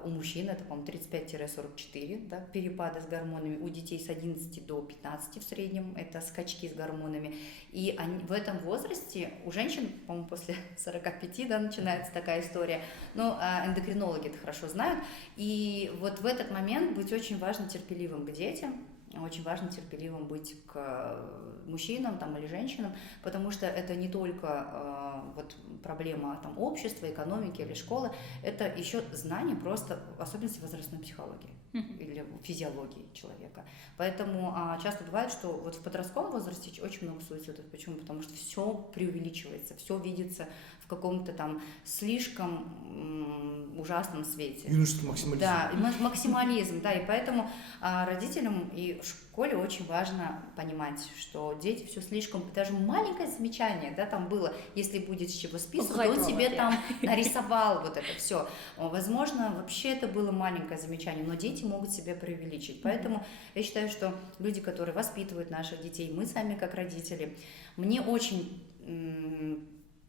у мужчин это, по-моему, 35-44, да, перепады с гормонами, у детей с 11 до 15 в среднем, это скачки с гормонами. И в этом возрасте у женщин, по-моему, после 45, да, начинается такая история. Но эндокринологи это хорошо знают. И вот в этот момент быть очень важно терпеливым к детям, очень важно терпеливым быть к мужчинам там, или женщинам, потому что это не только вот проблема там, общества, экономики или школы, это еще знание просто особенности возрастной психологии или физиологии человека. Поэтому часто бывает, что вот в подростковом возрасте очень много суицидов. Почему? Потому что все преувеличивается, все видится в каком-то там слишком ужасном свете. Юношеский максимализм. Да, максимализм, да, и поэтому родителям и в школе очень важно понимать, что дети все слишком, даже маленькое замечание, да, там было, если будет с чего списывать, он себе там нарисовал вот это все. Возможно, вообще это было маленькое замечание, но дети могут себя преувеличить. Поэтому я считаю, что люди, которые воспитывают наших детей, мы сами как родители, мне очень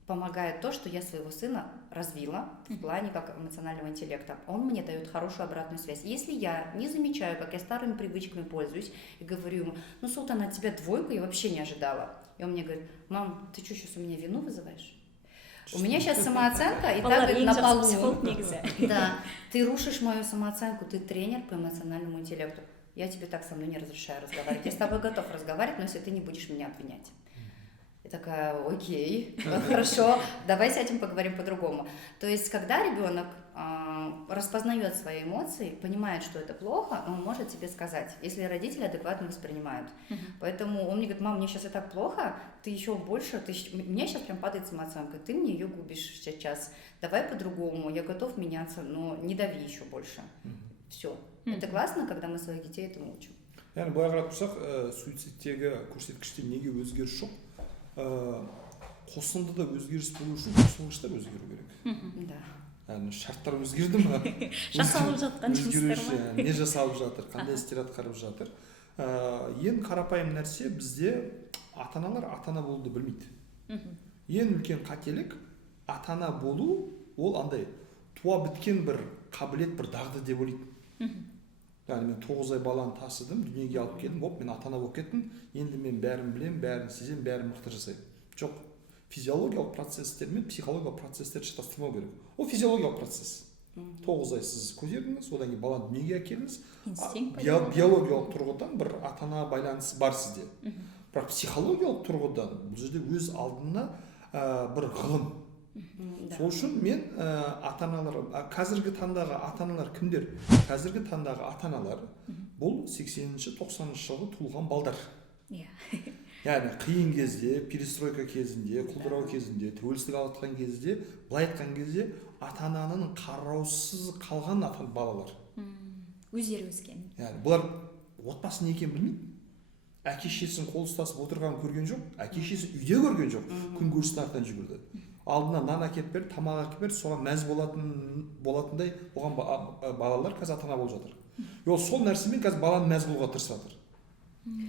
помогает то, что я своего сына развила в плане как эмоционального интеллекта. Он мне дает хорошую обратную связь. Если я не замечаю, как я старыми привычками пользуюсь, и говорю ему, ну, Султан, от тебя 2 я вообще не ожидала. И он мне говорит, мам, ты что, сейчас у меня вину вызываешь? У меня сейчас самооценка и так на полу. Да, ты рушишь мою самооценку, ты тренер по эмоциональному интеллекту. Я тебе так со мной не разрешаю разговаривать. Я с тобой готов разговаривать, но если ты не будешь меня обвинять. И такая, окей, хорошо, давай с этим поговорим по-другому. То есть, когда ребенок распознает свои эмоции, понимает, что это плохо, он может тебе сказать, если родители адекватно воспринимают. Поэтому он мне говорит, мам, мне сейчас и так плохо, ты еще больше, у меня сейчас прям падает самооценка, ты мне ее губишь сейчас, давай по-другому, я готов меняться, но не дави еще больше. Все. Это классно, когда мы своих детей этому учим. Yani былай қарап тұрсақ, суицидтегі көрсеткіште неге өзгеріс жоқ? Қосындыда өзгеріс болу үшін қосылғыштар өзгеру керек. Да. Yani шарттар өзгерді ме? Жасалып жатқан жұмыстар ма? Не жасалып жатыр, қандай істер атқарып жатыр. Ең қарапайым нәрсе, бізде ата-аналар ата-ана болуды білмейді. Ең үлкен қателік, ата-ана болу, ол андай туа біткен бір қабілет, бір дағды деп ойлайды. Яғни мен 9 ай баланы тасыдым, дүниеге алып келдім, оп, мен ата-ана болып кеттім, енді мен бәрін білем, бәрін сезем, бәрін мықты жасаймын. Жоқ, физиологиялық процесстер мен психологиялық процесстер шатастырмау керек. Ол физиологиялық процесс. 9 ай сіз көтердіңіз, одан кейін баланы дүниеге әкелдіңіз. Биологиялық тұрғыдан бір ата-ана байланысы бар сізде. Бірақ психологиялық тұрғыдан бұл жерде өз алдына бір ғылым. Сол үшін мен ата-аналар, қазіргі таңдағы ата-аналар кімдер? Қазіргі таңдағы ата-аналар бұл 80-90 жылғы туылған балдар. Яғни қиын кезде, перестройка кезінде, құлдырау кезінде, тәуелсіздік алып кезде, былай айтқан кезде ата-ананың қараусыз қалған балалар. Өздері өскен. Яғни бұлар отбасы не екенін білмейді. Әке-шешесін қол ұстасып отырғанын көрген жоқ, әке-шесі үйде көрген жоқ, күн көрістің артынан жүгірді. Алдына нан әкеліп берді, тамақ әкеліп берді, соған мәз болатындай оған балалар қазір ата-ана болып жатыр. Ол сол нәрсемен қазір баланы мәз қылуға тырысып жатыр.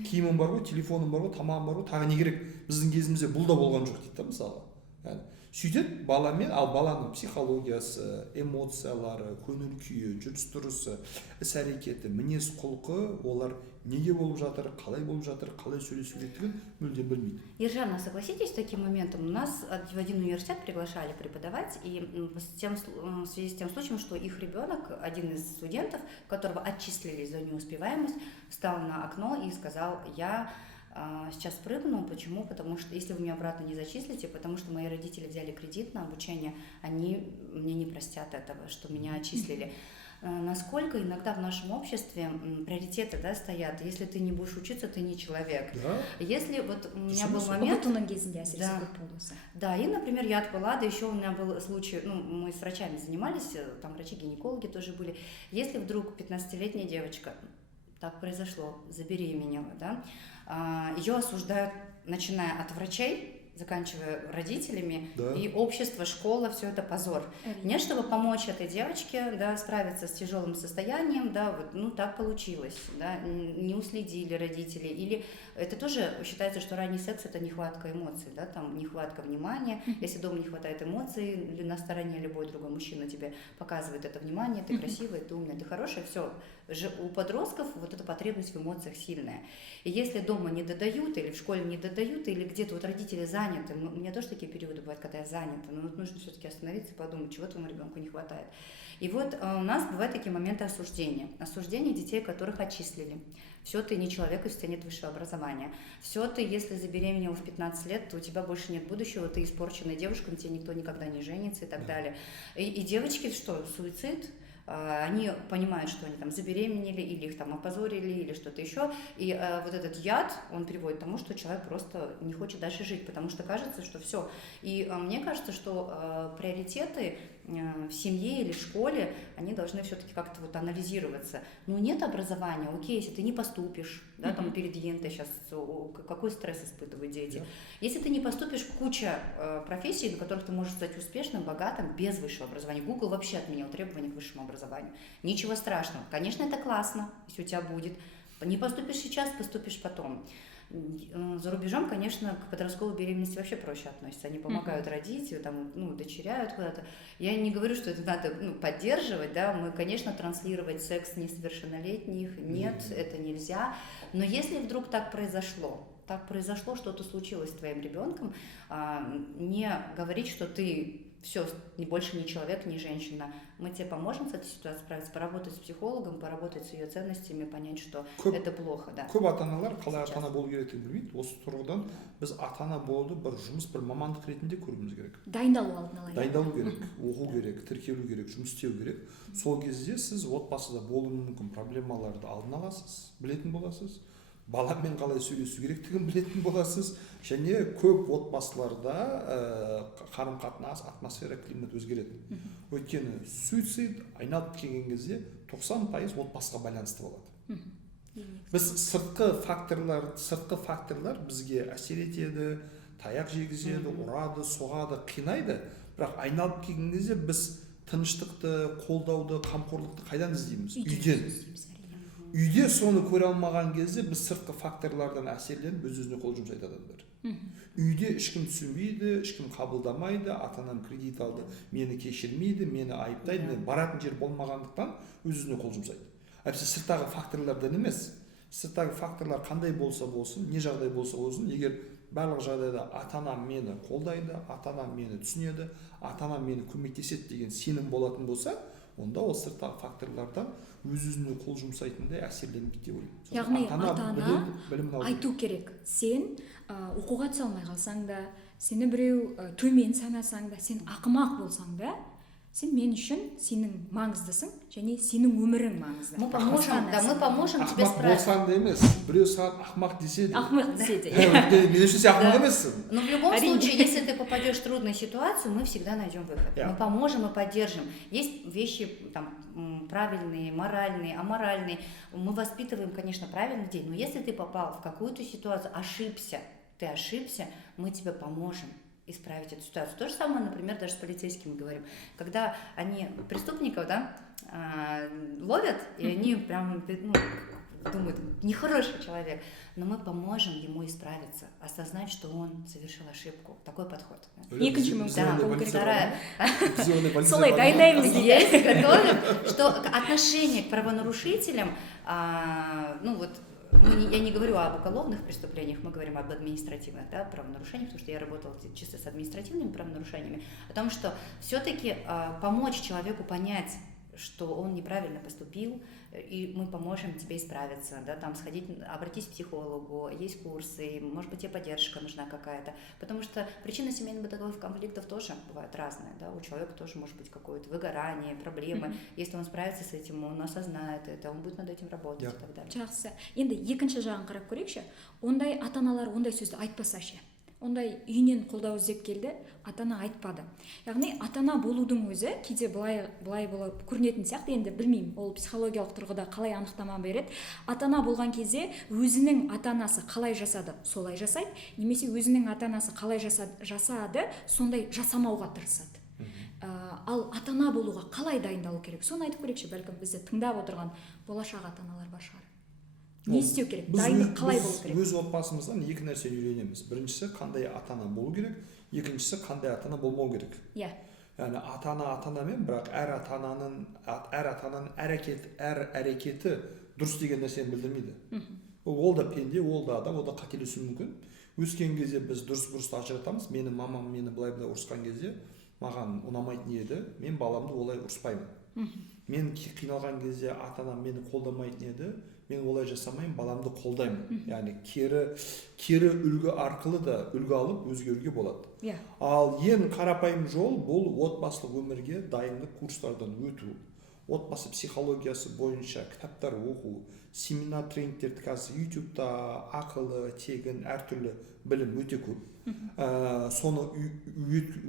Киімім бар ғой, телефоным бар ғой, тамағым бар ғой, тағы не керек? Біздің кезімізде бұл да болған жоқ дейді мысалы. Яғни сөйтеді баламен, ал баланың психологиясы, эмоциялары, көңіл күйі, жүріс-тұрысы, іс-әрекеті, мінез құлқы, олар неге болып жатыр, қалай болып жатыр, қалай сөйлесу керектігін мүлде білмейді. Ержан, согласитесь с таким моментом? У нас в один университет приглашали преподавать, и в связи с тем случаем, что их ребенок, один из студентов, которого отчислили за неуспеваемость, встал на окно и сказал: я сейчас прыгну. Почему? Потому что если вы меня обратно не зачислите, потому что мои родители взяли кредит на обучение, они мне не простят этого, что меня отчислили. Насколько иногда в нашем обществе приоритеты, да, стоят. Если ты не будешь учиться, ты не человек. Да. Если вот у меня был момент... Да, и, например, я отбыла, да еще у меня был случай, мы с врачами занимались, там врачи-гинекологи тоже были. Если вдруг 15-летняя девочка, так произошло, забеременела, да, ее осуждают, начиная от врачей, заканчивая родителями, да. И общество, школа, все это позор. Нет, чтобы помочь этой девочке, да, справиться с тяжелым состоянием, да, вот, так получилось, да, не уследили родители, или это тоже считается, что ранний секс — это нехватка эмоций, да, там нехватка внимания, если дома не хватает эмоций, или на стороне любой другой мужчина тебе показывает это внимание, ты красивая, ты умная, ты хорошая, все. У подростков вот эта потребность в эмоциях сильная. И если дома не додают, или в школе не додают, или где-то вот родители заняты, у меня тоже такие периоды бывают, когда я занята, но вот нужно все-таки остановиться и подумать, чего твоему ребенку не хватает. И вот у нас бывают такие моменты осуждения детей, которых отчислили. Все, ты не человек, если у тебя нет высшего образования. Все, ты, если забеременела в 15 лет, то у тебя больше нет будущего, ты испорченная девушка, на тебя никто никогда не женится и так далее. И девочки, что, суицид? Они понимают, что они там забеременели, или их там опозорили, или что-то еще. И вот этот яд, он приводит к тому, что человек просто не хочет дальше жить, потому что кажется, что все. И мне кажется, что приоритеты в семье или в школе, они должны все-таки как-то вот анализироваться. Ну, нет образования, окей, если ты не поступишь, да, там перед ЕНТ сейчас какой стресс испытывают дети. Если ты не поступишь, куча профессий, на которых ты можешь стать успешным, богатым, без высшего образования. Google вообще отменил требования к высшему образованию. Ничего страшного. Конечно, это классно, если у тебя будет. Не поступишь сейчас, поступишь потом. За рубежом, конечно, к подростковой беременности вообще проще относятся. Они помогают родить, там, удочеряют куда-то. Я не говорю, что это надо поддерживать, да, мы, конечно, транслировать секс несовершеннолетних, нет, это нельзя. Но если вдруг так произошло, что-то случилось с твоим ребенком, не говорить, что ты все, больше не человек, не женщина. Мы тебе поможем с этой ситуацией справиться, поработать с психологом, поработать с ее ценностями, понять, что это плохо. Да. Көп ата-аналар қалай ата-ана болу керектігін білмейді. Осы тұрғыдан біз ата-ана болуды бір жұмыс, бір мамандық ретінде көруіміз керек. Дайындалу керек, оқу керек, тіркелу керек, жұмыс істеу керек. Сол кезде сіз отбасыда болуы мүмкін проблемаларды алдын аласыз, білетін боласыз. Баламен қалай сөйлесу керектігін білетін боласыз. Және көп отбасыларда қарым-қатынас, атмосфера, климат өзгереді. Өйткені суицид айналып келген кезде 90% отбасыға байланысты болады. Біз сыртқы факторлар бізге әсер етеді, таяқ жегізеді, ұрады, соғады, қинайды. Бірақ айналып келген кезде біз тыныштықты, қолдауды, қамқорлықты қайдан іздейміз? Үйден. үйде соны көре алмаған кезде біз сыртқы факторлардан әсерленіп өз-өзіне қол жұмсайды адамдар. Үйде ешкім түсінбейді, ешкім қабылдамайды, ата-анам кредит алды, мені кешірмейді, мені айыптайды, мен баратын жер болмағандықтан өз-өзіне қол жұмсайды. Әйтпесе сырттағы факторлардан емес, сырттағы факторлар қандай болса болсын, не жағдай болса болсын, егер барлық жағдайда ата-анам мені қолдайды, ата-анам мені түсінеді, ата-анам мені көмектеседі деген сенім болатын болса, онда ол сырттағы факторлардан өз-өзіне қол жұмсайтындай әсерленбейді деп ойлаймын. Яғни ата-ана айту керек, сен оқуға түсе алмай қалсаң да, сені біреу төмен санасаң да, сен ақымақ болсаң да, сен мен үшін сенің маңыздысың, және сенің өмірің маңызды. Мы поможем тебе справиться. Ақымақ болсаң да емес, біреу саған ақымақ десе де. Ақымақ десе де. Мен үшін сен ақымақ емессің. Но в любом случае, если ты попадешь в трудную ситуацию, мы всегда найдем выход. Мы поможем и поддержим. Есть вещи там правильные, моральные, аморальные. Мы воспитываем, конечно, правильных детей, но если ты попал в какую-то ситуацию, ты ошибся, мы тебе поможем исправить эту ситуацию. То же самое, например, даже с полицейскими говорим. Когда они преступников, ловят, и они прям думают, нехороший человек, но мы поможем ему исправиться, осознать, что он совершил ошибку. Такой подход. Солай дайындаймыз есть, готовим, что отношение к правонарушителям, я не говорю об уголовных преступлениях, мы говорим об административных правонарушениях, потому что я работала чисто с административными правонарушениями, о том, что все-таки помочь человеку понять, что он неправильно поступил, и мы поможем тебе исправиться, там сходить, обратись к психологу, есть курсы, может быть, тебе поддержка нужна какая-то, потому что причины семейно-бытовых конфликтов тоже бывают разные, у человека тоже может быть какое-то выгорание, проблемы, если он справится с этим, он осознает это, он будет над этим работать и так далее. Жақсы. Енді екінші жағын қарап көрейікші, ондай ата-аналар ондай сөзді айтпаса ше. Ондай үйінен қолдау іздеп келді, ата-ана айтпады. Яғни ата-ана болудың өзі кейде былай болып көрінетін сияқты, енді білмеймін, ол психологиялық тұрғыда қалай анықтама береді. Ата-ана болған кезде өзінің ата-анасы қалай жасады, солай жасайды, немесе өзінің ата-анасы қалай жасады, сондай жасамауға тырысады. Ал ата-ана болуға қалай дайындалу керек? Соны айтып көрейікші, бәлкім бізді тыңдап отырған болашақ ата-аналар бар шығар. Не істеу керек? Дайындық қалай болу керек? Біз өз отбасымыздан екі нәрсе үйренеміз. Біріншісі, қандай ата-ана болу керек, екіншісі, қандай ата-ана болмау керек. Яғни ата-анамен, бірақ әр ата-ананың әр әрекеті дұрыс деген нәрсені білдірмейді. Ол да пенде, ол да адам, ол да қателесуі мүмкін. Өскен кезде біз дұрыс-бұрысты ажыратамыз. Менің мамам мені былай ұрысқан кезде маған ұнамайтын еді, мен баламды олай ұрыспаймын. Мен қиналған кезде ата-анам мені қолдамайтын еді, мен олай жасамаймын, баламды қолдаймын. Яғни кері үлгі арқылы да үлгі алып өзгеруге болады. Ал ең қарапайым жол бұл отбасылық өмірге дайындық курстардан өту. Отбасы психологиясы бойынша кітаптар оқу, семинар тренингтерді қазір YouTube'да ақылы, тегін, әртүрлі білім өте көп. Соны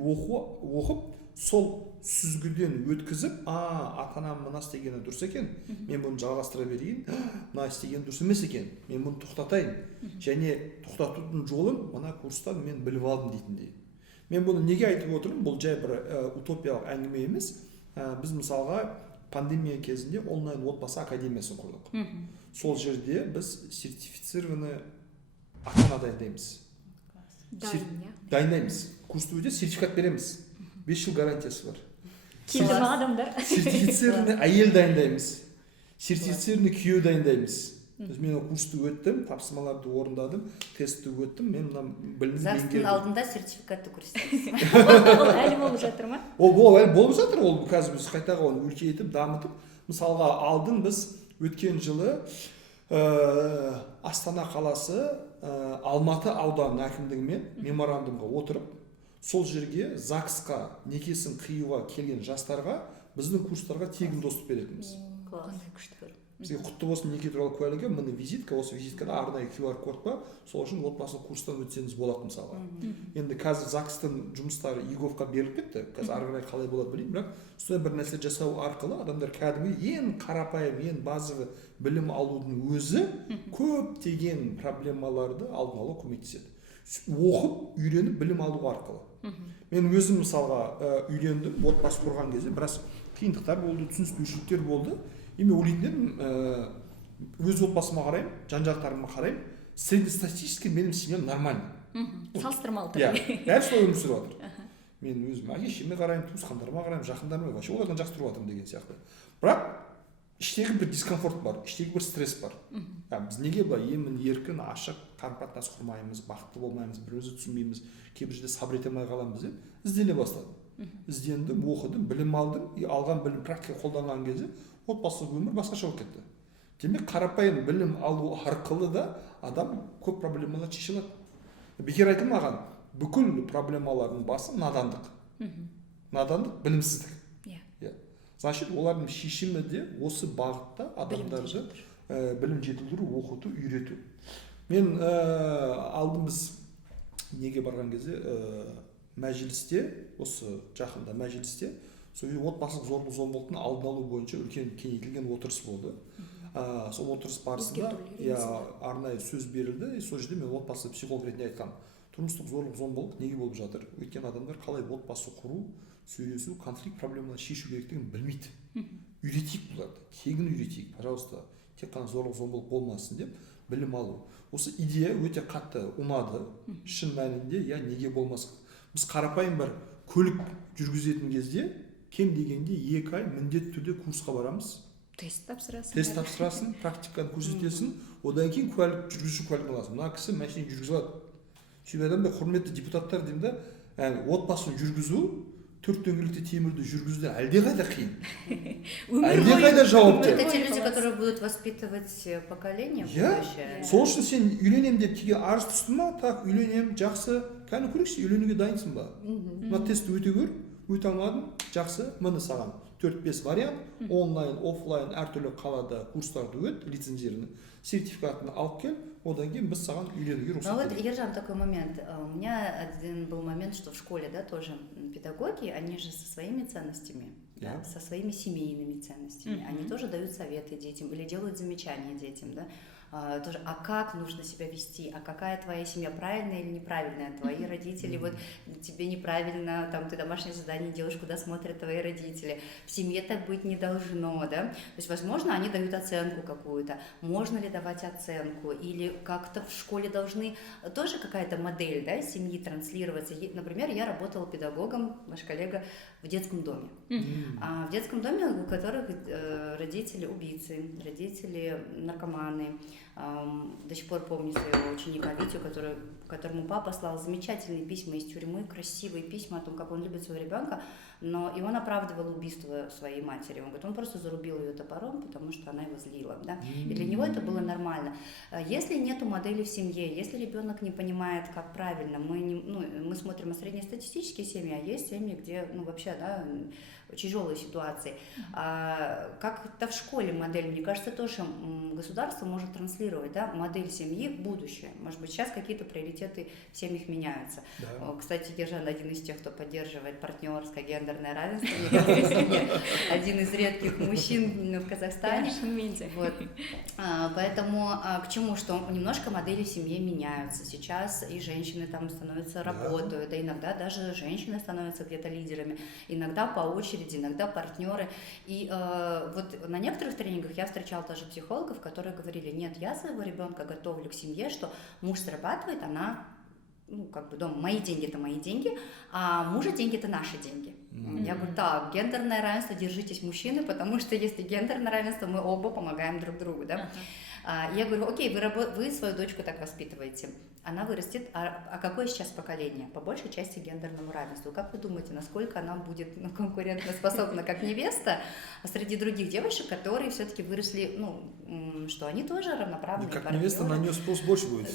оқып, сол сүзгіден өткізіп, ата-анам мына істегені дұрыс екен, мен бұны жалғастыра берейін, мына істеген дұрыс емес екен, мен бұны тоқтатайын, және тоқтатудың жолын мына курстан мен біліп алдым дейтіндей. Мен бұны неге айтып отырмын? Бұл жай бір утопиялық әңгіме емес. Біз мысалға пандемия кезінде онлайн отбасы академиясын құрдық. Сол жерде біз сертифицированный ата-ана дайындаймыз. Курсты өте сертификат береміз. 5 жыл гарантиясы бар. Келді ма адамдар? Сертифицированный әйел дайындаймыз. Сертифицированный күйеу дайындаймыз. Мен курсты өттім, тапсырмаларды орындадым, тестті өттім, мен мына білімді меңгердім. ЗАГСтың алдында сертификатты көрсетесіз. Ол әлі болып жатыр ма? Ол әлі болып жатыр, ол қазір біз қайтаға оны үлкейтіп, дамытып. Мысалға алдын біз өткен жылы Астана қаласы Алматы ауданының әкімдігімен меморандумға отырып, сол жерге ЗАГСқа некесін қиюға келген жастарға біздің курстарға тегін доступ беретінбіз. Қандай күшті. Бізге құтты болсын неке туралы куәлігі, міне визитка, осы визиткада арнайы QR код бар, сол үшін отбасылық курстан өтсеңіз болады мысалға. Енді қазір ЗАГСтың жұмыстары ЕГОВқа беріліп кетті, қазір ары қарай қалай болады білмеймін, бірақ сондай бір нәрсе жасау арқылы адамдар кәдімгі ең қарапайым, ең базығы білім алудың өзі көптеген проблемаларды алдын алуға көмектеседі. Оқып, үйреніп, білім алу арқылы. Мен өзім мысалға үйлендім, отбасы құрған кезде біраз қиындықтар болды, түсініспеушіліктер болды. Мен ойлайтын едім, өз отбасыма қараймын, жан жақтарыма қараймын, среднестатистически менің семьям нормальный. Салыстырмалы Иә, түрде. бәрі солай өмір сүріп жатыр. Мен өзім әке шешеме қараймын, туысқандарыма қараймын, жақындарыма, вообще олардан жақсы тұрып жатырмын деген сияқты. Бірақ іштегі бір дискомфорт бар, іштегі бір стресс бар. Біз неге былай емін еркін ашық қарым қатынас құрмаймыз, бақытты болмаймыз, бір-бірімізді түсінбейміз, кейбір жерде сабыр ете алмай қаламыз деп іздене бастадым. Іздендім, оқыдым, білім алдым, и алған білім практика қолданған кезде отбасылық өмір басқаша болып кетті. Демек қарапайым білім алу арқылы да адам көп проблемаларды шеше алады. Бекер айтылмаған, бүкіл проблемалардың басы надандық. Надандық, білімсіздік. Иә. Значит, олардың шешімі де осы бағытта адамдарды білім жетілдіру, оқыту, үйрету. Мен алдым біз неге барған кезде мәжілісте, осы жақында мәжілісте, сол отбасылық зорлық-зомбылықтың алдын алу бойынша үлкен кеңейтілген отырыс болды. Сол отырыс барысында арнайы сөз берілді, сол жерде мен отбасы психолог ретінде айтқам, тұрмыстық зорлық-зомбылық неге болып жатыр? Өйткені адамдар қалай отбасы құру, сөйлесу, конфликт проблеманы шешу керектігін білмейді. Үйретейік бұларды, тегін үйретейік, пожалуйста, тек қана зорлық-зомбылық болмасын деп білім алу. Осы идея өте қатты ұнады, шын мәнінде, неге болмасқа. Біз қарапайым бір көлік жүргізетін кезде кем дегенде 2 ай міндетті түрде курсқа барамыз. Тест тапсырасың, практиканы көрсетесің, одан кейін жүргізуші куәлігін аласың. Мына кісі машина жүргізе алады. Сөйтіп адамда құрметті депутаттар деймін да, отбасын жүргізу, 4 дөңгелекті темірді жүргізуде әлдеқайда қиын. Әлдеқайда жауапты. Это те люди, которые будут воспитывать поколение будущее. Сол үшін сен үйленем деп тіге арыз түстің ма, так, үйленем, жақсы, кәні көрейікші, үйленуге дайынсың ба? Мына тестті өте көр, өте алмадың, жақсы, міне саған 4-5 вариант, онлайн, офлайн, әртүрлі қалада курстарды өт, лицензированный, сертификатын алып кел, одан кейін біз саған үйленуге рұқсат Ну береміз. вот, Ержан, такой момент. У меня один был момент, что в школе, да, тоже педагоги, они же со своими ценностями, да, со своими семейными ценностями, они тоже дают советы детям или делают замечания детям, да. Тоже, а как нужно себя вести, а какая твоя семья, правильная или неправильная, твои родители, вот тебе неправильно, там ты домашнее задание делаешь, куда смотрят твои родители, в семье так быть не должно, да, то есть, возможно, они дают оценку какую-то, можно ли давать оценку, или как-то в школе должны тоже какая-то модель, да, семьи транслироваться, например, я работала педагогом, ваш коллега, в детском доме, в детском доме, у которых родители убийцы, родители наркоманы. До сих пор помню своего ученика Витю, которому папа слал замечательные письма из тюрьмы, красивые письма о том, как он любит своего ребенка, но и он оправдывал убийство своей матери. Он говорит, он просто зарубил ее топором, потому что она его злила, да? И для него это было нормально. Если нету модели в семье, если ребенок не понимает, как правильно, мы смотрим на среднестатистические семьи, а есть семьи, где, вообще, да, тяжелые ситуации. Как-то в школе модель, мне кажется, тоже государство может транслировать, да, модель семьи в будущее. Может быть, сейчас какие-то приоритеты в семьях меняются. Да. Кстати, Ержан один из тех, кто поддерживает партнерское гендерное равенство. Мне кажется, один из редких мужчин в Казахстане. Вот. Поэтому к чему, что немножко модели семьи меняются. Сейчас и женщины там становятся, работают, да иногда даже женщины становятся где-то лидерами, иногда по очереди, иногда партнеры. И вот на некоторых тренингах я встречала тоже психологов, которые говорили, нет, я своего ребенка готовлю к семье, что муж зарабатывает, она, дома, мои деньги это мои деньги, а мужа деньги это наши деньги. Я говорю, так, гендерное равенство, держитесь, мужчины, потому что если гендерное равенство, мы оба помогаем друг другу, да. Я говорю, окей, вы свою дочку так воспитываете, она вырастет, а какое сейчас поколение? По большей части гендерному равенству. Как вы думаете, насколько она будет конкурентоспособна как невеста среди других девушек, которые все-таки выросли, что они тоже равноправные как партнеры? Невеста, на нее спрос больше будет.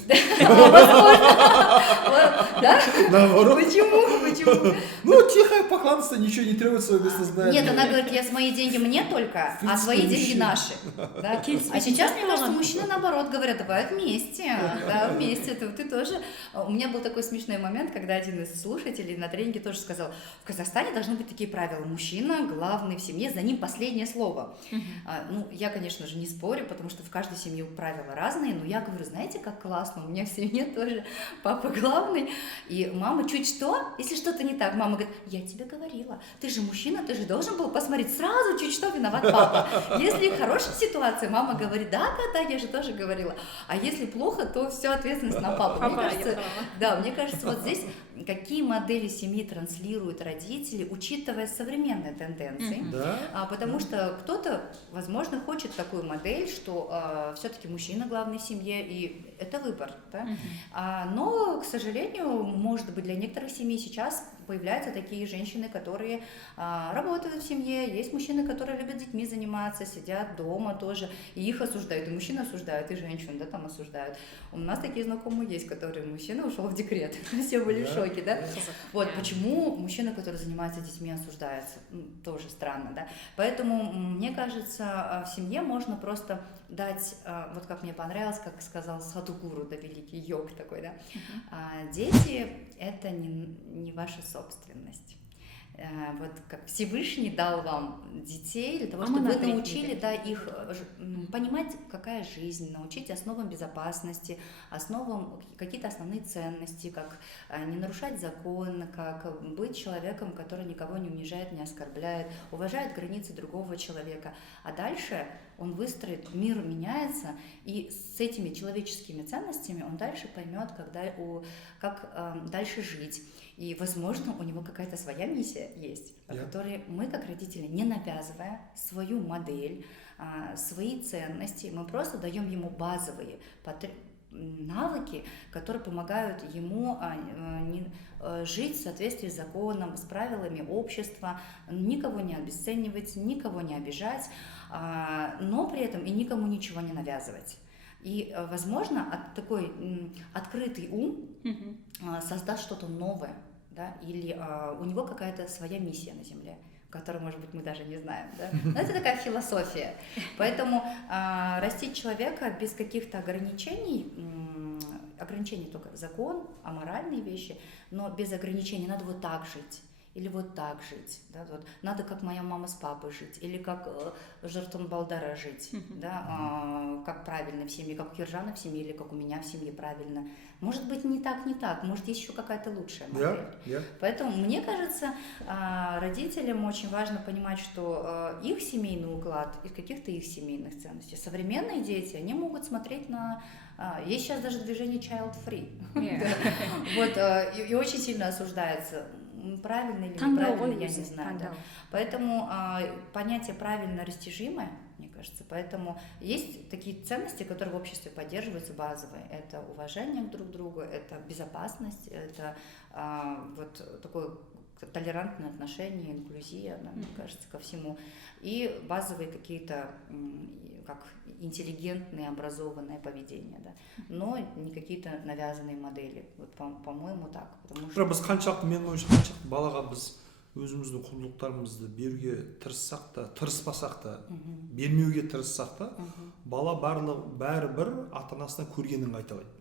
Да? Наоборот. Почему? Тихое поклонство, ничего не требует, свое место знает. Нет, она говорит, я свои деньги мне только, а твои деньги наши. А сейчас, мне кажется, мужчины наоборот говорят, давай вместе, да, вместе, ты тоже. У меня был такой смешной момент, когда один из слушателей на тренинге тоже сказал, в Казахстане должны быть такие правила, мужчина главный в семье, за ним последнее слово. Я, конечно же, не спорю, потому что в каждой семье правила разные, но я говорю, знаете, как классно, у меня в семье тоже папа главный, И мама чуть что, если что-то не так, мама говорит, я тебе говорила, ты же мужчина, ты же должен был посмотреть сразу, чуть что виноват папа. Если хорошая ситуация, мама говорит, да, я же тоже говорила. А если плохо, то все ответственность на папу. Мне кажется, вот здесь какие модели семьи транслируют родители, учитывая современные тенденции. Потому что кто-то, возможно, хочет такую модель, что все-таки мужчина главный в семье, и это выбор. Да? Но, к сожалению, может быть, для некоторых семей сейчас появляются такие женщины, которые работают в семье, есть мужчины, которые любят детьми заниматься, сидят дома тоже, и их осуждают, и мужчин осуждают, и женщин, да, там осуждают. У нас такие знакомые есть, которые мужчина ушел в декрет, все были в шоке, да? Вот почему мужчина, который занимается детьми, осуждается, тоже странно, да? Поэтому, мне кажется, в семье можно просто дать, вот как мне понравилось, как сказал Садхгуру, да, великий йог такой, да, дети — это не ваша собственность. Вот как Всевышний дал вам детей для того, чтобы вы научили, да, их понимать, какая жизнь, научить основам безопасности, основам какие-то основные ценности, как не нарушать закон, как быть человеком, который никого не унижает, не оскорбляет, уважает границы другого человека. А дальше он выстроит, мир меняется, и с этими человеческими ценностями он дальше поймет, как дальше жить. И, возможно, у него какая-то своя миссия есть, о которой мы, как родители, не навязывая свою модель, свои ценности, мы просто даем ему базовые навыки, которые помогают ему жить в соответствии с законом, с правилами общества, никого не обесценивать, никого не обижать, но при этом и никому ничего не навязывать. И, возможно, такой открытый ум создаст что-то новое, да, или у него какая-то своя миссия на Земле, которую, может быть, мы даже не знаем. Да? Но это такая философия. Поэтому растить человека без каких-то ограничений только закон, аморальные вещи, но без ограничений. Надо вот так жить. Или вот так жить, да, вот. Надо как моя мама с папой жить, или как Жартун Балдара жить, да, как правильно в семье, как у Киржана в семье, или как у меня в семье правильно. Может быть, не так, может, есть еще какая-то лучшая модель. Поэтому, мне кажется, родителям очень важно понимать, что их семейный уклад из каких-то их семейных ценностей. Современные дети, они могут смотреть на... Есть сейчас даже движение child-free. Вот, и очень сильно осуждается. Правильно или неправильно, я не знаю. Да. Поэтому понятие правильно растяжимое, мне кажется. Поэтому есть такие ценности, которые в обществе поддерживаются, базовые. Это уважение друг к другу, это безопасность, это вот такое толерантное отношение, инклюзия, да, мне кажется, ко всему. И базовые какие-то, как интеллигентное, образованное поведение, да, но не какие-то навязанные модели. Вот, по-моему, так. Потому что... Біз қаншалықты, менің ойымша, қаншалықты балаға біз өзіміздің құндылықтарымызды беруге тырыссақ та, тырыспасақ та, бермеуге тырыссақ та, бала бәрібір ата-анасынан көргенін қайталайды.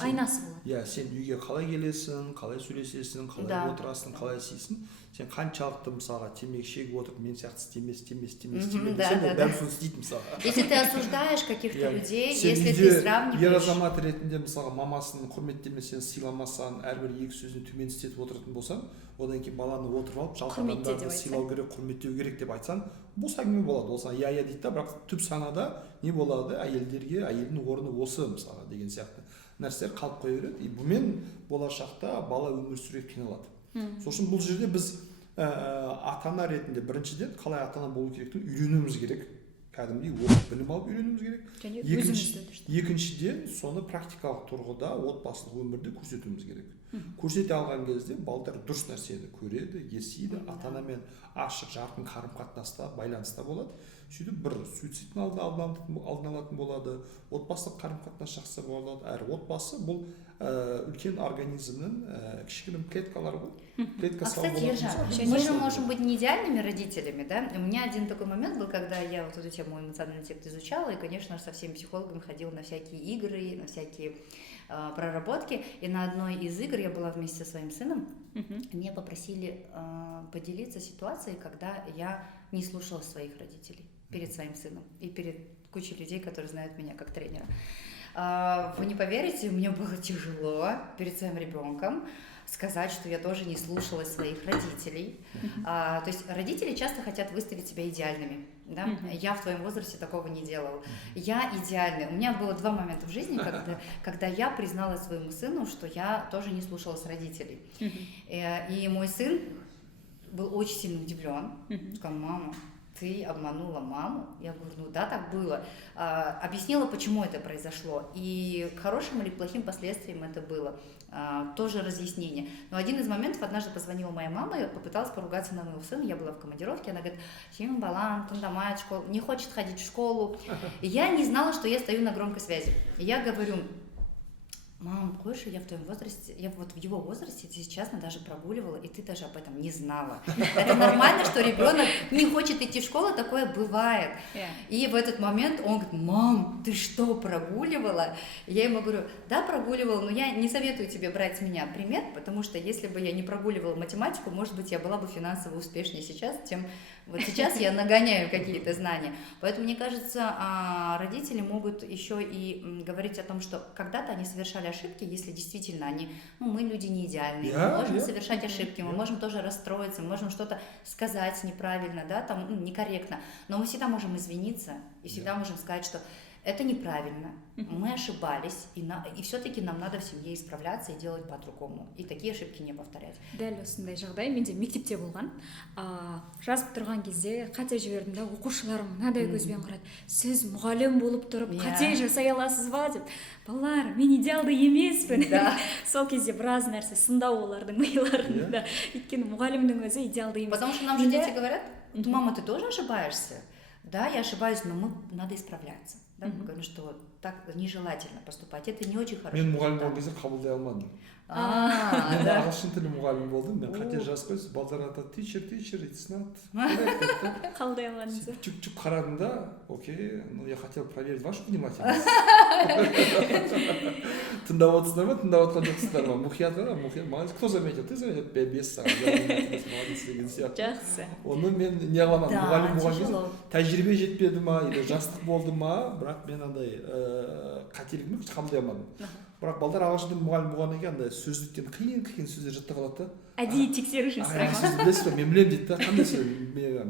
Айнасы болады. Иә, сен үйге қалай келесің, қалай сөйлесесің, қалай отырасың, қалай істейсің. Сен қаншалықты мысалға темекі шегіп отырып, мен сияқты істемес десең, бәрі соны істейді мысалға. Если ты осуждаешь каких-то людей, если ты сравниваешь... Ер азамат ретінде мысалға мамасын құрметтемесең, сыйламасаң, әрбір екі сөзін төмен істетіп отыратын болсаң, одан кейін баланы отырып алып, жалпы адамдарды сыйлау керек, құрметтеу керек деп айтсаң, бос әңгіме болады. Ол саған иә дейді да, бірақ түп санада не болады? Әйелдің орны осы мысалға деген сияқты нәрселер қалып қоя береді. И бұмен болашақта бала өмір сүруге қиналады. Сол үшін бұл жерде біз ата-ана ретінде біріншіден қалай ата-ана болу керектігін үйренуіміз керек. Кәдімгідей оқып білім алып үйренуіміз керек. Және өзімізді. Екіншіден соны практикалық тұрғыда отбасылық өмірде көрсетуіміз керек. Көрсете алған кезде балдар дұрыс нәрсені көреді, естиді, ата-анамен ашық, жарқын қарым-қатынаста, байланыста болады. Сөйтіп бір суицидтің алдын алатын болады, отбасылық қарым-қатынас жақсы болады. Әрі отбасы бұл үлкен организмнің кішігірім клеткалары ғой. Кстати, Ержан, мы же можем быть не идеальными родителями, да? У меня один такой момент был, когда я вот эту тему эмоциональный интеллект изучала, и, конечно, со всеми психологами ходила на всякие игры, на всякие проработки, и на одной из игр я была вместе со своим сыном, меня попросили поделиться ситуацией, когда я не слушала своих родителей перед своим сыном и перед кучей людей, которые знают меня как тренера. Вы не поверите, мне было тяжело перед своим ребенком сказать, что я тоже не слушалась своих родителей. То есть родители часто хотят выставить себя идеальными. Да? Я в твоем возрасте такого не делала. Я идеальная. У меня было 2 момента в жизни, когда я призналась своему сыну, что я тоже не слушалась родителей. И мой сын был очень сильно удивлен. Сказал: мама, ты обманула маму? Я говорю: ну да, так было. Объяснила, почему это произошло. И к хорошим или к плохим последствиям это было. Тоже разъяснение. Но один из моментов, однажды позвонила моя мама и попыталась поругаться на моего сына. Я была в командировке, она говорит: Сим Балан, тандамает школу, не хочет ходить в школу. И я не знала, что я стою на громкой связи. И я говорю: мам, знаешь, я в твоем возрасте, я вот в его возрасте, если честно, даже прогуливала, и ты даже об этом не знала. Это нормально, что ребенок не хочет идти в школу, такое бывает. И в этот момент он говорит: мам, ты что, прогуливала? И я ему говорю: да, прогуливала, но я не советую тебе брать с меня пример, потому что если бы я не прогуливала математику, может быть, я была бы финансово успешнее сейчас, чем вот сейчас я нагоняю какие-то знания. Поэтому, мне кажется, родители могут еще и говорить о том, что когда-то они совершали ошибки, если действительно они, мы люди не идеальные, мы можем совершать ошибки, мы можем тоже расстроиться, мы можем что-то сказать неправильно, да, там, некорректно, но мы всегда можем извиниться и всегда можем сказать, что это неправильно, мы ошибались, и все-таки нам надо в семье исправляться и делать по-другому, и такие ошибки не повторять. Дәл осындай жағдай менде мектепте болған. Жазып тұрған кезде қате жібердім да, оқушыларым мынадай көзбен қарады: сіз мұғалім болып тұрып қате жасай аласыз ба деп. Балалар, мен идеалды емеспін. Сол кезде біраз нәрсе сындау олардың миларында. Өйткені мұғалімнің өзі идеалды емес. Потому что нам же дети говорят: мама, ты тоже ошибаешься? Да, я ошибаюсь, но надо исправляться. Да, мы говорим, что так нежелательно поступать. Это не очень хорошо. Мен мұғалім болған кезде қабылдай алмадым. Мен ағылшын тілі мұғалім болдым. Мен қате жазып қойсам, балдар айтады: teacher, it's not correct. Қабылдай алмадыңыз. Чүк-чүк қарадым да, окей, ну я хотел проверить вашу внимательность. Тыңдап отырсыздар ма, тыңдап отқан жоқсыздар ма? Мұқият қара, молодец, кто заметил? Ты заметил? 5 сағат. Молодец деген сияқты. Жақсы. Оны мен не қыламын, мұғалім болған кезде тәжірибе жетпеді ма, или жастық болды ма, бірақ мен андай қателігімді қабылдай алмадым. Бірақ балдар ағылшын тілі мұғалім болғаннан кейін андай сөздіктен қиын сөздер жаттап алады да. Әдейі тексеру үшін сұрайды. Сіз білесіз бе, мен білемін дейді да, қандай сөз,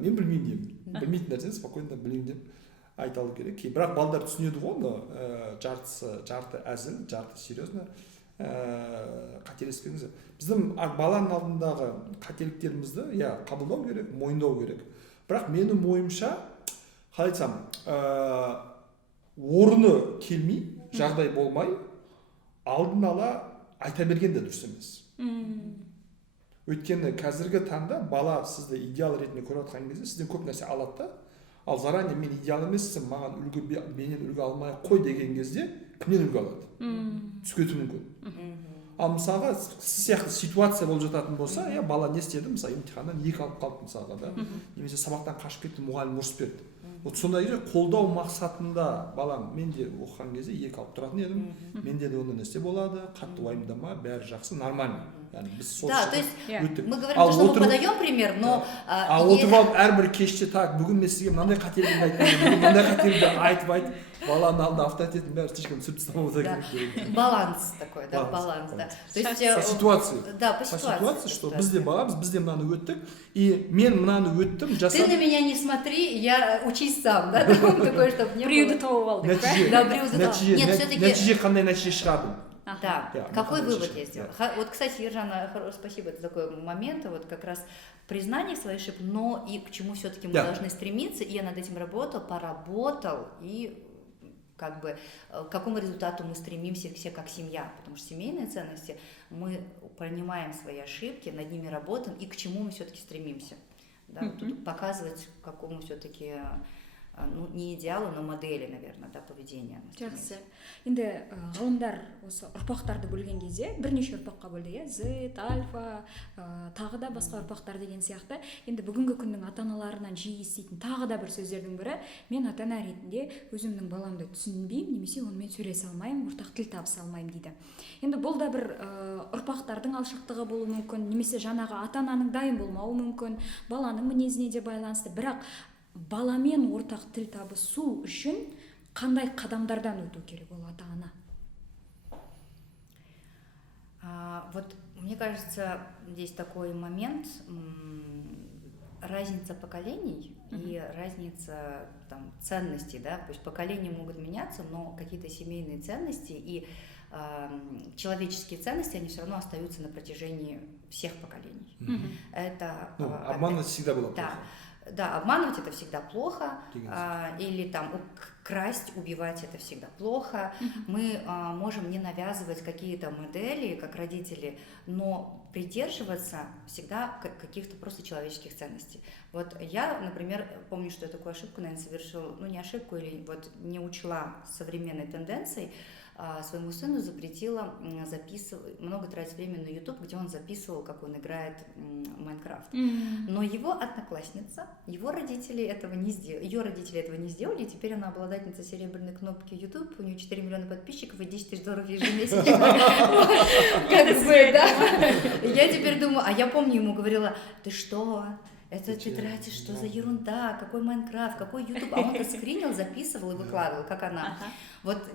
мен білмеймін деймін. Білмейтін нәрсені спокойно білемін деп айта алу керек. Бірақ балдар түсінеді ғой, оны жарты әзіл, жарты серьезно қателеспеңіз. Біздің баланың алдындағы қателіктерімізді қабылдау керек, мойындау керек. Бірақ менің ойымша, қалай айтсам, орны келмей, жағдай болмай, алдын ала айта берген де дұрыс емес. Өйткені қазіргі таңда бала сізді идеал ретінде көріп отқан кезде сізден көп нәрсе алады да, ал заранее мен идеал емессің, менен үлгі алмай қой деген кезде кімнен үлгі алады? Түскеті мүмкін. Ал мысалға сіз сияқты ситуация болып жататын болса, бала не істеді, мысалы емтиханнан 2 алып қалды мысалға да, немесе сабақтан қашып кетті, мұғалім ұрыс берді. Вот сондай кезде қолдау мақсатында балам, мен де оқыған кезде 2 алып тұратын едім, менде де ондай нәрсе болады, қатты уайымдама, бәрі жақсы, нормально. Да, то есть мы говорим, что мы подаем пример, но... Отырып алып әрбір кеште так, бүгін мен сізге мынандай қателігімді айтып, мынандай қателігімді айтып, баланың алдында авторитетін бәрі тышқан түсіріп тастамауы керек. Баланс такой, да, баланс, да. По ситуации. Да, по ситуации, что бізде баламыз, бізде мынаны өттік, и мен мынаны өттім, жасадым. Ты на меня не смотри, я учись сам, да, такое, чтобы не было. Приюды тауып алдық, да? Да, приюды тауып. Нет, все-таки... Нәтиже қандай нәтиже шығардым. Да, какой вывод я сделала? Вот, кстати, Ержана, спасибо, это такой момент, вот как раз признание своей ошибки, но и к чему все-таки мы должны стремиться, и я над этим поработал, и как бы к какому результату мы стремимся все как семья, потому что семейные ценности, мы принимаем свои ошибки, над ними работаем, и к чему мы все-таки стремимся. Да, тут показывать, к какому все-таки... не идеалы, но модели, наверное, да, поведения. Жақсы. Енді ғалымдар осы ұрпақтарды бөлген кезде бірнеше ұрпаққа бөлді, Z, альфа, тағы да басқа ұрпақтар деген сияқты. Енді бүгінгі күннің ата-аналарынан жиі еститін тағы да бір сөздердің бірі: мен ата-ана ретінде өзімнің баламды түсінбеймін, немесе онымен сөйлесе алмаймын, ортақ тіл табыса алмаймын дейді. Енді бұл да бір ұрпақтардың алшақтығы болуы мүмкін, немесе жаңағы ата-ананың дайын болмауы мүмкін, баланың мінезіне де байланысты. Бірақ баламен ортақ тіл табысу үшін қандай қадамдардан өту керек ол ата ана? Вот мне кажется, здесь такой момент, разница поколений и разница там, ценностей, да, то есть поколения могут меняться, но какие-то семейные ценности и человеческие ценности, они все равно остаются на протяжении всех поколений. Это обманывать всегда было да. плохо. Да, обманывать это всегда плохо, или там красть, убивать это всегда плохо. Мы можем не навязывать какие-то модели, как родители, но придерживаться всегда каких-то просто человеческих ценностей. Вот я, например, помню, что я такую ошибку, наверное, совершила, ну не ошибку, или вот не учла современной тенденции, своему сыну запретила записывать, много тратить времени на YouTube, где он записывал, как он играет Майнкрафт. Но его одноклассница, его родители этого не сделали, ее родители этого не сделали, и теперь она обладательница серебряной кнопки YouTube, у нее 4 миллиона подписчиков и 10 тысяч долларов ежемесячно. Как бы, да. Я теперь думаю, а я помню, ему говорила, ты что? Это ты тратишь, что за ерунда, какой Майнкрафт, какой YouTube, а он-то скринил, записывал и выкладывал, как она. Вот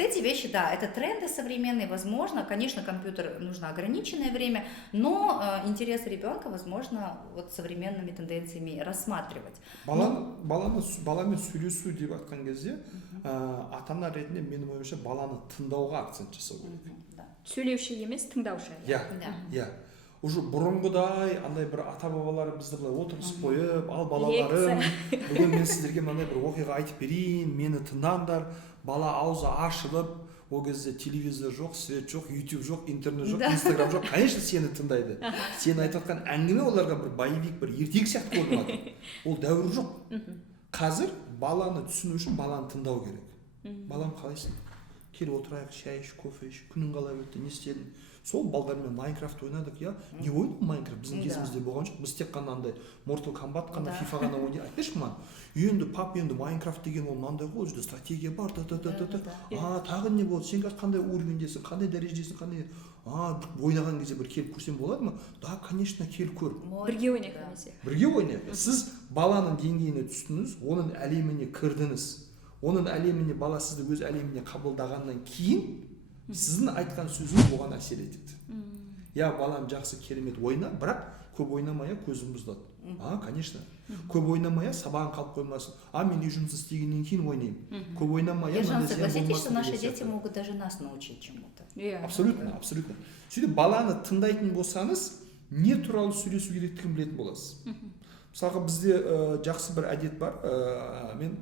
эти вещи, да, это тренды современные, возможно, конечно, компьютер нужно ограниченное время, но интересы ребенка, возможно, вот современными тенденциями рассматривать. Баламен сөйлесу деп айтқан кезде, ата-ана ретінде менің ойымша баланы тыңдауға акцент жасау керек. Сөйлеуші емес, тыңдаушы. Иә. Уже бұрынғыдай андай бір ата бабалар бізді былай отырғызып қойып, ал балаларым, бүгін мен сіздерге мынандай бір оқиға айтып берейін, мені тыңдаңдар. Бала аузы ашылып, ол кезде телевизор жоқ, свет жоқ, YouTube жоқ, интернет жоқ, Instagram жоқ, конечно, сені тыңдайды. Сен айтып жатқан әңгіме оларға бір боевик, бір ертек сияқты көрінеді. Ол дәуір жоқ. Қазір баланы түсіну үшін баланы тыңдау керек. Балам қалайсың? Кел отырайық, шай іш, кофе іш, күнің қалай өтті, не істедің? Сол балдармен Майнкрафт ойнадық, я не ойнадым Майнкрафт, біздің кезімізде болған жоқ. Біз тек қана андай Mortal Kombat қана, FIFA ғана ойнайды. Айтпайшы маған. Енді пап, енді Майнкрафт деген ол мынандай ғой, жерде стратегия бар, тағы не болды? Сен қазір қандай уровендесің, қандай дәрежедесің, қандай ойнаған кезде бір келіп көрсем болады ма? Да, конечно, келіп көр. Бірге ойнайық немесе. Бірге ойнайық. Сіз баланың деңгейіне түстіңіз, оның әлеміне кірдіңіз. Оның әлеміне, бала сізді өз әлеміне қабылдағаннан кейін сіздің айтқан сөзіңіз оған әсер етеді. Я балам жақсы керемет ойна, бірақ көп ойнамая көзім бұзылады. Конечно. Көп ойнамая сабағын қалып қоймасын. Мен үй жұмыс істегеннен кейін ойнаймын. Көп ойнамая. Ержан, согласитесь, что наши дети могут даже нас научить чему-то. Абсолютно. Сөйтіп баланы тыңдайтын болсаңыз, не туралы сөйлесу керектігін білетін боласыз. Мысалға бізде жақсы бір әдет бар. Мен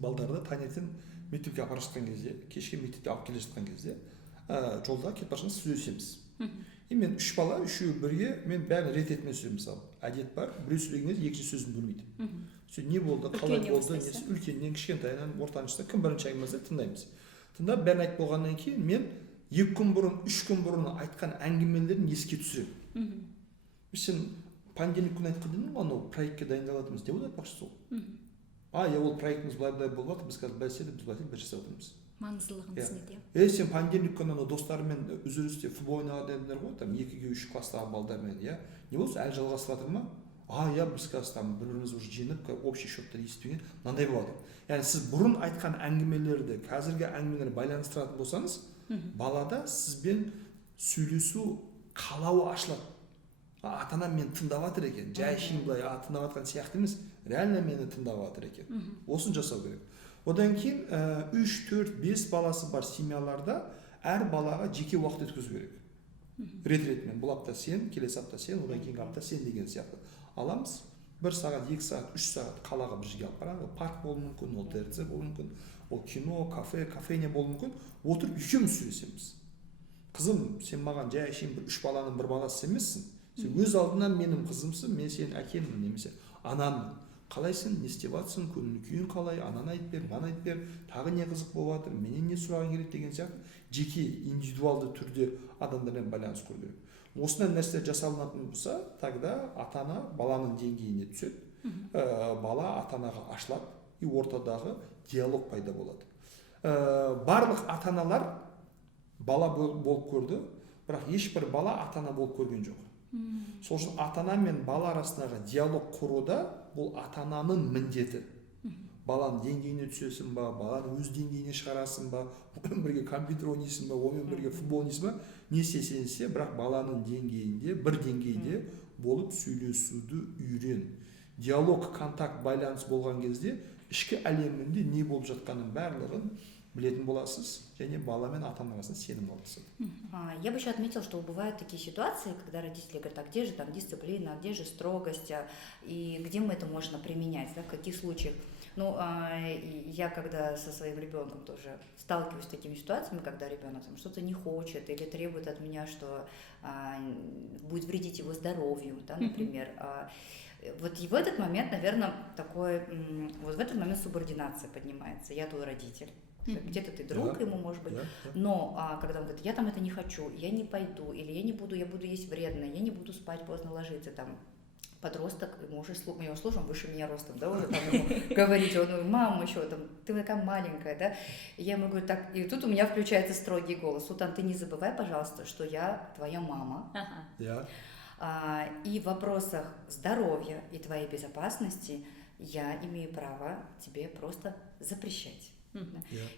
балдарды таңертең мектепке апара жатқан кезде, кешке мектепке алып келе жатқан кезде, жолда кетіп бара жатқанда сөйлесеміз. И мен 3 бала, үшеуі бірге, мен бәрін рет етмен сөйлеймін мысалы. Әдет бар, біреу сөйлеген кезде екінші сөзін бөлмейді. Не болды, қалай болды, үлкеннен, кішкентайынан, ортаншысына кім бірінші әңгімелесе тыңдаймыз. Тыңдап бәрін айтып болғаннан кейін мен 2 күн бұрын, 3 күн бұрын айтқан әңгімелерін еске түсіремін. Сен понедельник күні айтқан дедің, анау проектке дайындалатырмыз деп айтпақшы сол. Ол проектіміз былай болып жатыр, біз қазір бәседі, біз былай жасап отырмыз. Маңыздылығын түсінеді. Сен понедельник күні достарымен үзілісте футбол ойнағандар ғой, там 2-3 класстағы балдармен, не болса әлі жалғасып жатыр ма? Біз қазір там бір-біріміз уже жеңіп, общий счеттар естіген, мынандай болады. Яғни сіз бұрын айтқан әңгімелерді, қазіргі әңгімелерді байланыстыратын болсаңыз, балада сізбен сөйлесу қалауы ашылады. Ата-анам мені тыңдап жатыр екен, жай шейін былай тыңдап жатқан сияқты емес, реально мені тыңдап жатыр екен. Осын жасау керек. Одан кейін 3-4-5 баласы бар семьяларда әр балаға жеке уақыт өткізу керек. Рет-ретмен, бұл апта сен, келесі апта сен, одан кейінгі апта сен деген сияқты. Аламыз, 1 сағат, 2 сағат, 3 сағат қалаға бір жерге алып барамыз. Парк болуы мүмкін, ол ТРЦ болуы мүмкін, ол кино, кафе, кафене болуы мүмкін. Отырып екеуміз сөйлесеміз. Қызым, сен маған жай шейін 3 баланың бір баласы емессің. Сен өз алдынан менің қызымсың, мен сенің әкемін немесе анамын. Қалайсың, не істеп жатсың, көңіл күйің қалай, ананы айтып бер, мынаны айтып бер, тағы не қызық болып жатыр, менен не сұрағың керек деген сияқты жеке индивидуалды түрде адамдармен байланыс құру керек. Осындай нәрсе жасалынатын болса, тогда ата-ана баланың деңгейіне түседі, бала ата-анаға ашылады, и ортадағы диалог пайда болады. Барлық ата-аналар бала болып көрді, бірақ ешбір бала ата-ана болып көрген жоқ. Сол үшін ата-ана мен бала арасындағы диалог құруда бұл ата-ананың міндеті. баланың деңгейіне түсесің ба, баланы өз деңгейіне шығарасың ба, онымен бірге компьютер ойнайсың ба, онымен бірге футбол ойнайсың ба, не істесең істе, бірақ баланың деңгейінде, бір деңгейде болып сөйлесуді үйрен. Диалог, контакт, байланыс болған кезде ішкі әлемінде не болып жатқанын барлығын білетін боласыз, және бала мен ата-ана арасында сенім қалыптасады. Я бы еще отметила, что бывают такие ситуации, когда родители говорят, а где же там дисциплина, а где же строгость, и где мы это можно применять, да, в каких случаях. Ну, я когда со своим ребенком тоже сталкиваюсь с такими ситуациями, когда ребенок там что-то не хочет или требует от меня, что будет вредить его здоровью, да, например. Вот и в этот момент, наверное, вот в этот момент субординация поднимается. Я твой родитель. Где-то ты друг ему, может быть, но когда он говорит, я там это не хочу, я не пойду, или я буду есть вредно, я не буду спать поздно ложиться, там, подросток, мы его слушаем выше меня ростом, да, уже там ему говорить, он, мама, еще там, ты такая маленькая, да, и я ему говорю, так, и тут у меня включается строгий голос, Султан, ты не забывай, пожалуйста, что я твоя мама, и в вопросах здоровья и твоей безопасности я имею право тебе просто запрещать.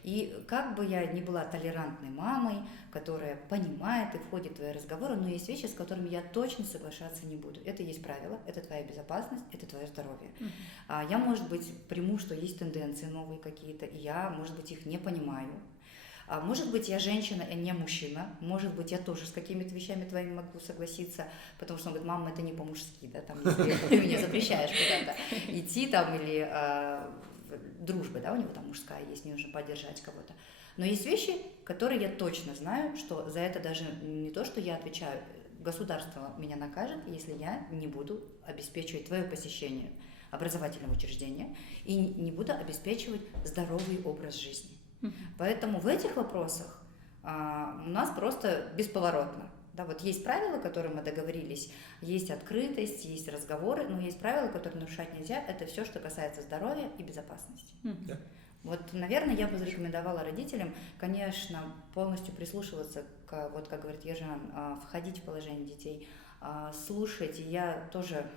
И как бы я ни была толерантной мамой, которая понимает и входит в твои разговоры, но есть вещи, с которыми я точно соглашаться не буду. Это есть правило, это твоя безопасность, это твое здоровье. Я, может быть, приму, что есть тенденции новые какие-то, и я, может быть, их не понимаю. Может быть, я женщина, а не мужчина. Может быть, я тоже с какими-то вещами твоими могу согласиться, потому что он говорит, мама, это не по-мужски, да, там, если ты меня запрещаешь куда-то идти там или дружбы, да, у него там мужская есть, не нужно поддержать кого-то. Но есть вещи, которые я точно знаю, что за это даже не то, что я отвечаю, государство меня накажет, если я не буду обеспечивать твое посещение образовательного учреждения и не буду обеспечивать здоровый образ жизни. Поэтому в этих вопросах у нас просто бесповоротно. Да, вот есть правила, которые мы договорились, есть открытость, есть разговоры, но есть правила, которые нарушать нельзя. Это все, что касается здоровья и безопасности. Вот, наверное, я бы зарекомендовала родителям, конечно, полностью прислушиваться, вот как говорит Ержан, входить в положение детей, слушать. И я тоже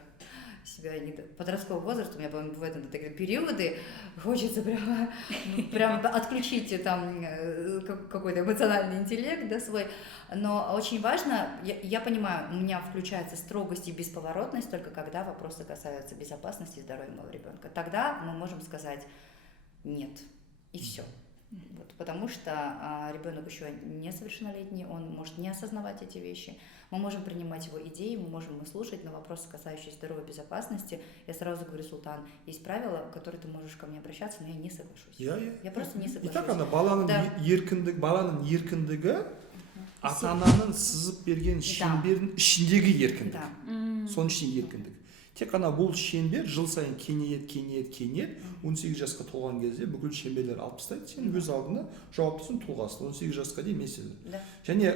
себя подросткового возраста, у меня бывают такие периоды, хочется прям отключить там какой-то эмоциональный интеллект, да, свой, но очень важно, я понимаю, у меня включается строгость и бесповоротность только когда вопросы касаются безопасности и здоровья моего ребенка. Тогда мы можем сказать нет, и все. Вот, потому что ребенок еще несовершеннолетний, он может не осознавать эти вещи. Мы можем принимать его идеи, мы можем их слушать, но вопросы, касающиеся здоровья и безопасности, я сразу говорю, Султан, есть правила, в которые ты можешь ко мне обращаться, но я не соглашусь. Я просто не соглашусь. Итак, баланың еркіндігі ата-ананың сызып берген шеңбердің ішіндегі еркіндік. Соның ішіндегі еркіндік. Тек қана бұл шеңбер жыл сайын кеңейеді. 18 жасқа толған кезде бүкіл шеңберлер алып тастайды. Сен өз алдына жауаптысың тұлғасың. 18 жасқа дейін мен сені. Және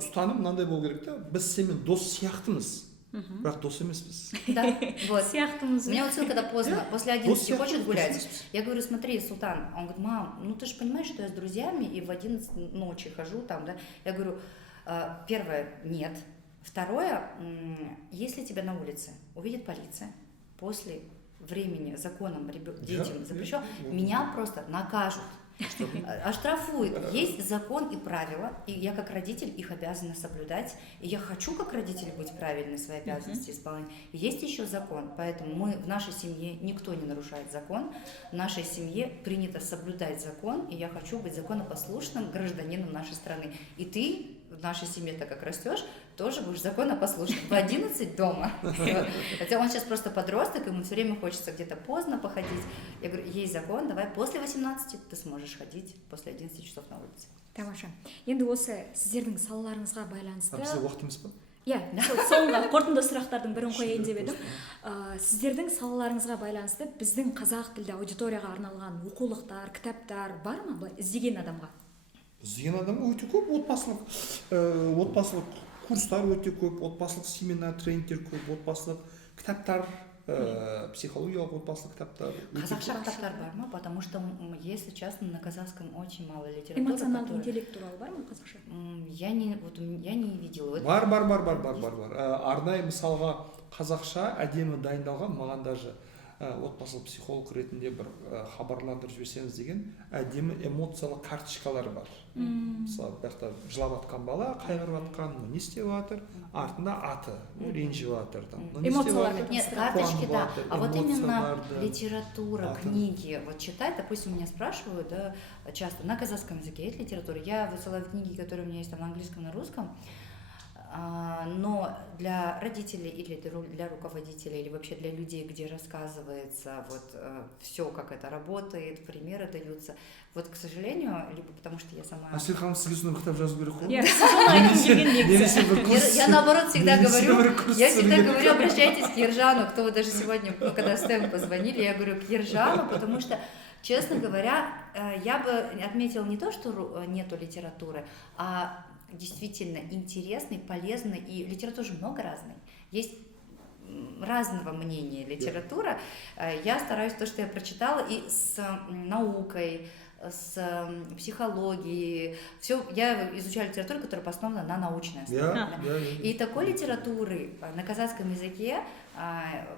ұстаным мынандай болу керек та, біз сенімен дос сияқтымыз. Бірақ дос емеспіз. Да, вот. Сияқтымыз. У меня вот сын, когда поздно, после 11 хочет гулять. Я говорю, смотри, Султан, он говорит, мам, ну ты же понимаешь, что я с друзьями и в 11 ночи хожу там, да. Я говорю, первое, нет. Второе, если тебя на улице увидит полиция после времени законом детям запрещено, меня просто накажут, оштрафуют. Есть закон и правила, и я как родитель их обязана соблюдать, и я хочу как родитель быть правильной, свои обязанности исполнять. Есть еще закон, поэтому в нашей семье никто не нарушает закон, в нашей семье принято соблюдать закон, и я хочу быть законопослушным гражданином нашей страны. И ты в нашей семье, так как растешь, тоже будешь законопослушным. В 11 дома. Хотя он сейчас просто подросток, ему все время хочется где-то поздно походить. Я говорю, есть закон, давай после 18 ты сможешь ходить после 11 часов на улице. Тамаша. Енді осы сіздердің салаларыңызға байланысты. Бізде уақытымыз ба? Иә, соңғы қорытынды сұрақтардың бірін қояйын деп едім. Сіздердің салаларыңызға байланысты біздің қазақ тілді аудиторияға арналған оқулықтар, кітаптар бар ма былай іздеген адамға? Іздеген адамға өте көп, отбасылық курстар өте көп, отбасылық семинар, тренингтер көп, отбасылық кітаптар, психологиялық отбасылық кітаптар. Қазақша кітаптар бар ма? Потому что, если честно, на казахском очень мало литературы. Эмоциональный интеллект туралы бар ма қазақша? Я не видела. Бар. Арнайы мысалға қазақша әдемі дайындалған, маған даже отбасылық психолог ретінде бір хабарландырып жіберсеңіз деген әдемі эмоциялық карточкалар бар. Мысалы бұл жақта жылап жатқан бала қайғырып жатқан, не істеп жатыр, артында аты, ренжіп жатыр, эмоциялар. Нет, карточки, да. А вот именно литература, книги, вот читать, допустим, меня спрашивают, да, часто на казахском языке есть литература. Я высылаю книги, которые у меня есть там на английском, на русском. Но для родителей или для руководителей, или вообще для людей, где рассказывается вот все, как это работает, примеры даются, вот, к сожалению, либо потому что я сама... Асель ханым, сізге сондай кітап жазу керек қой? Иә, соны айтқым келген негізі. Я наоборот всегда говорю, обращайтесь к Ержану, кто вы даже сегодня, когда с Тем позвонили, я говорю к Ержану, потому что, честно говоря, я бы отметила не то, что нету литературы, а действительно интересный, полезный, и литературы же много разной. Есть разного мнения литература. Я стараюсь то, что я прочитала, и с наукой, с психологией. Все, я изучаю литературу, которая основана на научной основе. И такой литературы на казахском языке,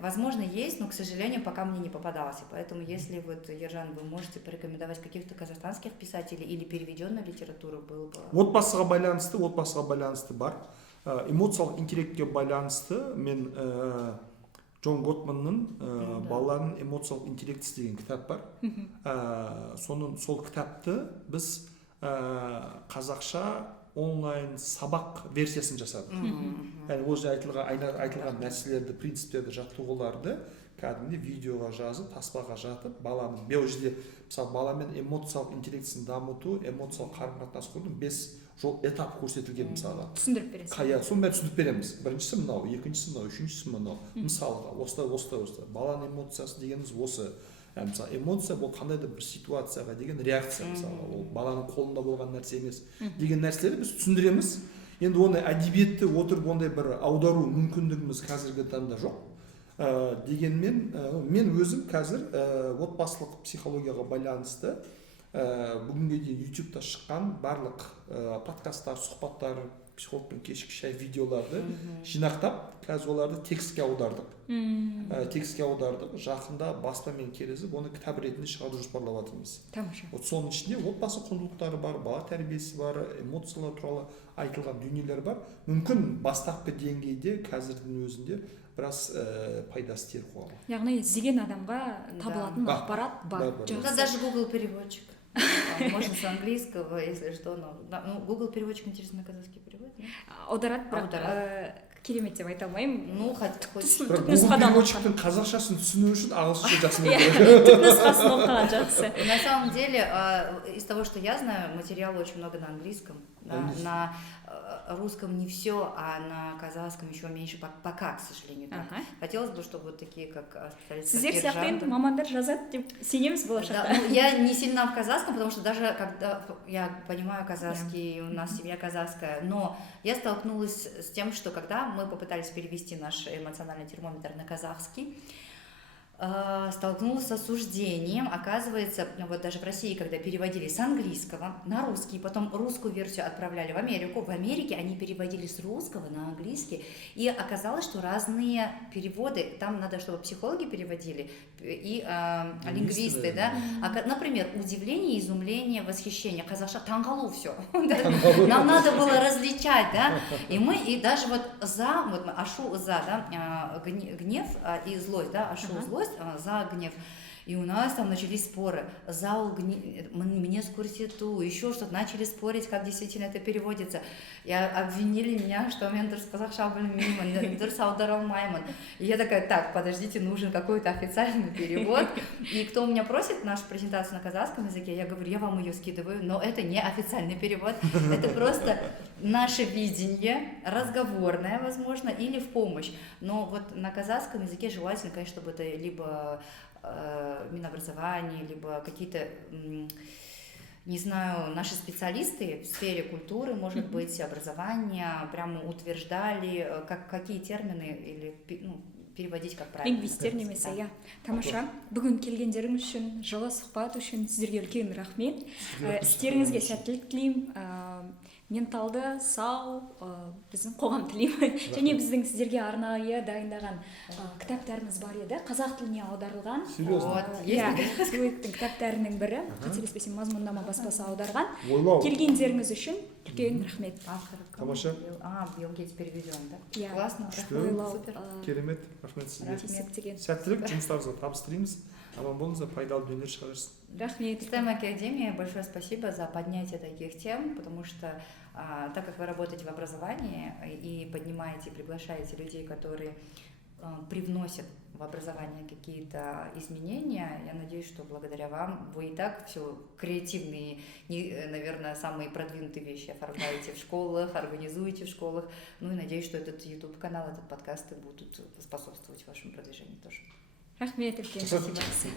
возможно, есть, но, к сожалению, пока мне не попадалось. И поэтому, если вот, Ержан, вы можете порекомендовать каких-то казахстанских писателей или переведенную литературу, было бы... Отбасыға байланысты бар. Эмоциялық интеллектке байланысты мен Джон Готманның баланың эмоциялық интеллектісі деген кітап бар. Сол кітапты біз қазақша онлайн сабақ версиясын жасадық. Яғни ол жерде айтылған нәрселерді, принциптерді, жаттығуларды кәдімгі видеоға жазып, таспаға жатып, баланың ол жерде мысалы баламен эмоциялық интеллектісін дамыту, эмоциялық қарым-қатынас құрудың 5 жол этап көрсетілген мысалы. Түсіндіріп бересіз. Соны бәрін түсіндіріп береміз. Біріншісі мынау, екіншісі мынау, үшіншісі мынау. Мысалға, осылай. Баланың эмоциясы дегеніміз осы. Мысалы, эмоция бұл қандай да бір ситуацияға деген реакция, мысалы, ол баланың қолында болған нәрсе емес деген нәрселерді біз түсіндіреміз. Енді оны әдебиетті отырып ондай бір аудару мүмкіндігіміз қазіргі таңда жоқ. Дегенмен мен өзім қазір отбасылық психологияға байланысты бүгінге дейін YouTube'да шыққан барлық подкасттар, сұхбаттар, психологпен кешкі шай видеоларды жинақтап, қазір оларды текстке аудардық. Жақында баспамен келізіп, оны кітап ретінде шығаруды жоспарлап жатырмыз. Тамаша. Соның ішінде отбасы құндылықтары бар, бала тәрбиесі бар, эмоциялар туралы айтылған дүниелер бар. Мүмкін бастапқы деңгейде қазірдің өзінде біраз пайдасы тиер қоғамға. Яғни іздеген адамға табылатын ақпарат бар. Даже Google переводчик. Можно с английского, если что. Google переводчик, интересно, на казахский перевод? Аударады, бірақ керемет деп айта алмаймын. Google переводчиктің қазақшасын түсіну үшін ағылшынша жақсы түпнұсқасын оқыған жақсы. На самом деле, из того, что я знаю, материала очень много на английском. На русском не все, а на казахском еще меньше, пока, к сожалению. Хотелось бы, чтобы вот такие, как специалисты. Сіздер сияқты енді мамандар жазады деп сенеміз болашақта. Я не сильна в казахском, потому что даже когда я понимаю казахский, у нас семья казахская, но я столкнулась с тем, что когда мы попытались перевести наш эмоциональный термометр на казахский, столкнулась с осуждением. Оказывается, вот даже в России, когда переводили с английского на русский, потом русскую версию отправляли в Америку, в Америке они переводили с русского на английский, и оказалось, что разные переводы, там надо, чтобы психологи переводили, и лингвисты, да. Например, удивление, изумление, восхищение, казахша, таңғалу все. Нам надо было различать, да, и даже вот ашу за, да, гнев и злость, да, ашу злость, за гнев. И у нас там начались споры. Зал мне скурситу, еще что-то. Начали спорить, как действительно это переводится. И обвинили меня, что мен дұрыс қазақша білмеймін, дұрыс аудара алмаймын. И я такая, так, подождите, нужен какой-то официальный перевод. И кто у меня просит нашу презентацию на казахском языке, я говорю, я вам ее скидываю, но это не официальный перевод. Это просто наше видение, разговорное, возможно, или в помощь. Но вот на казахском языке желательно, конечно, чтобы это либо Минобразование, либо какие-то, не знаю, наши специалисты в сфере культуры, может быть, образования, прямо утверждали, какие термины или переводить как правильно. Лингвистер немесе, иә. Тамаша, бүгін келгендеріңіз үшін, жылы сұхбат үшін сіздерге үлкен рахмет. Істеріңізге сәттілік тілеймін. менталды сау біздің қоғам тілеймін. Және біздің сіздерге арнайы дайындаған кітаптарымыз бар еді, қазақ тіліне аударылған. Серьезно? Иә, Суеттің кітаптарының бірі, қателеспесем мазмұндама баспасы аударған. Ойлау. Келгендеріңіз үшін үлкен рахмет. Тамаша. Билл Гейтс переведен, да? Иә. Классно. Ойлау, Супер. Керемет, рахмет сізге. тесіктеген. Сәттілік, жұмыстарыңызға табыс тілейміз. Аман болыңыздар, пайдалы дүниелер шығарырсыз. Рахмет. STEM Академия, большое спасибо за поднятие таких тем, потому что так как вы работаете в образовании и поднимаете, приглашаете людей, которые привносят в образование какие-то изменения, я надеюсь, что благодаря вам вы и так все креативные, наверное, самые продвинутые вещи оформляете в школах, организуете в школах. Ну и надеюсь, что этот YouTube-канал, этот подкасты будут способствовать вашему продвижению тоже. Рахмет, үлкен. Спасибо. Спасибо.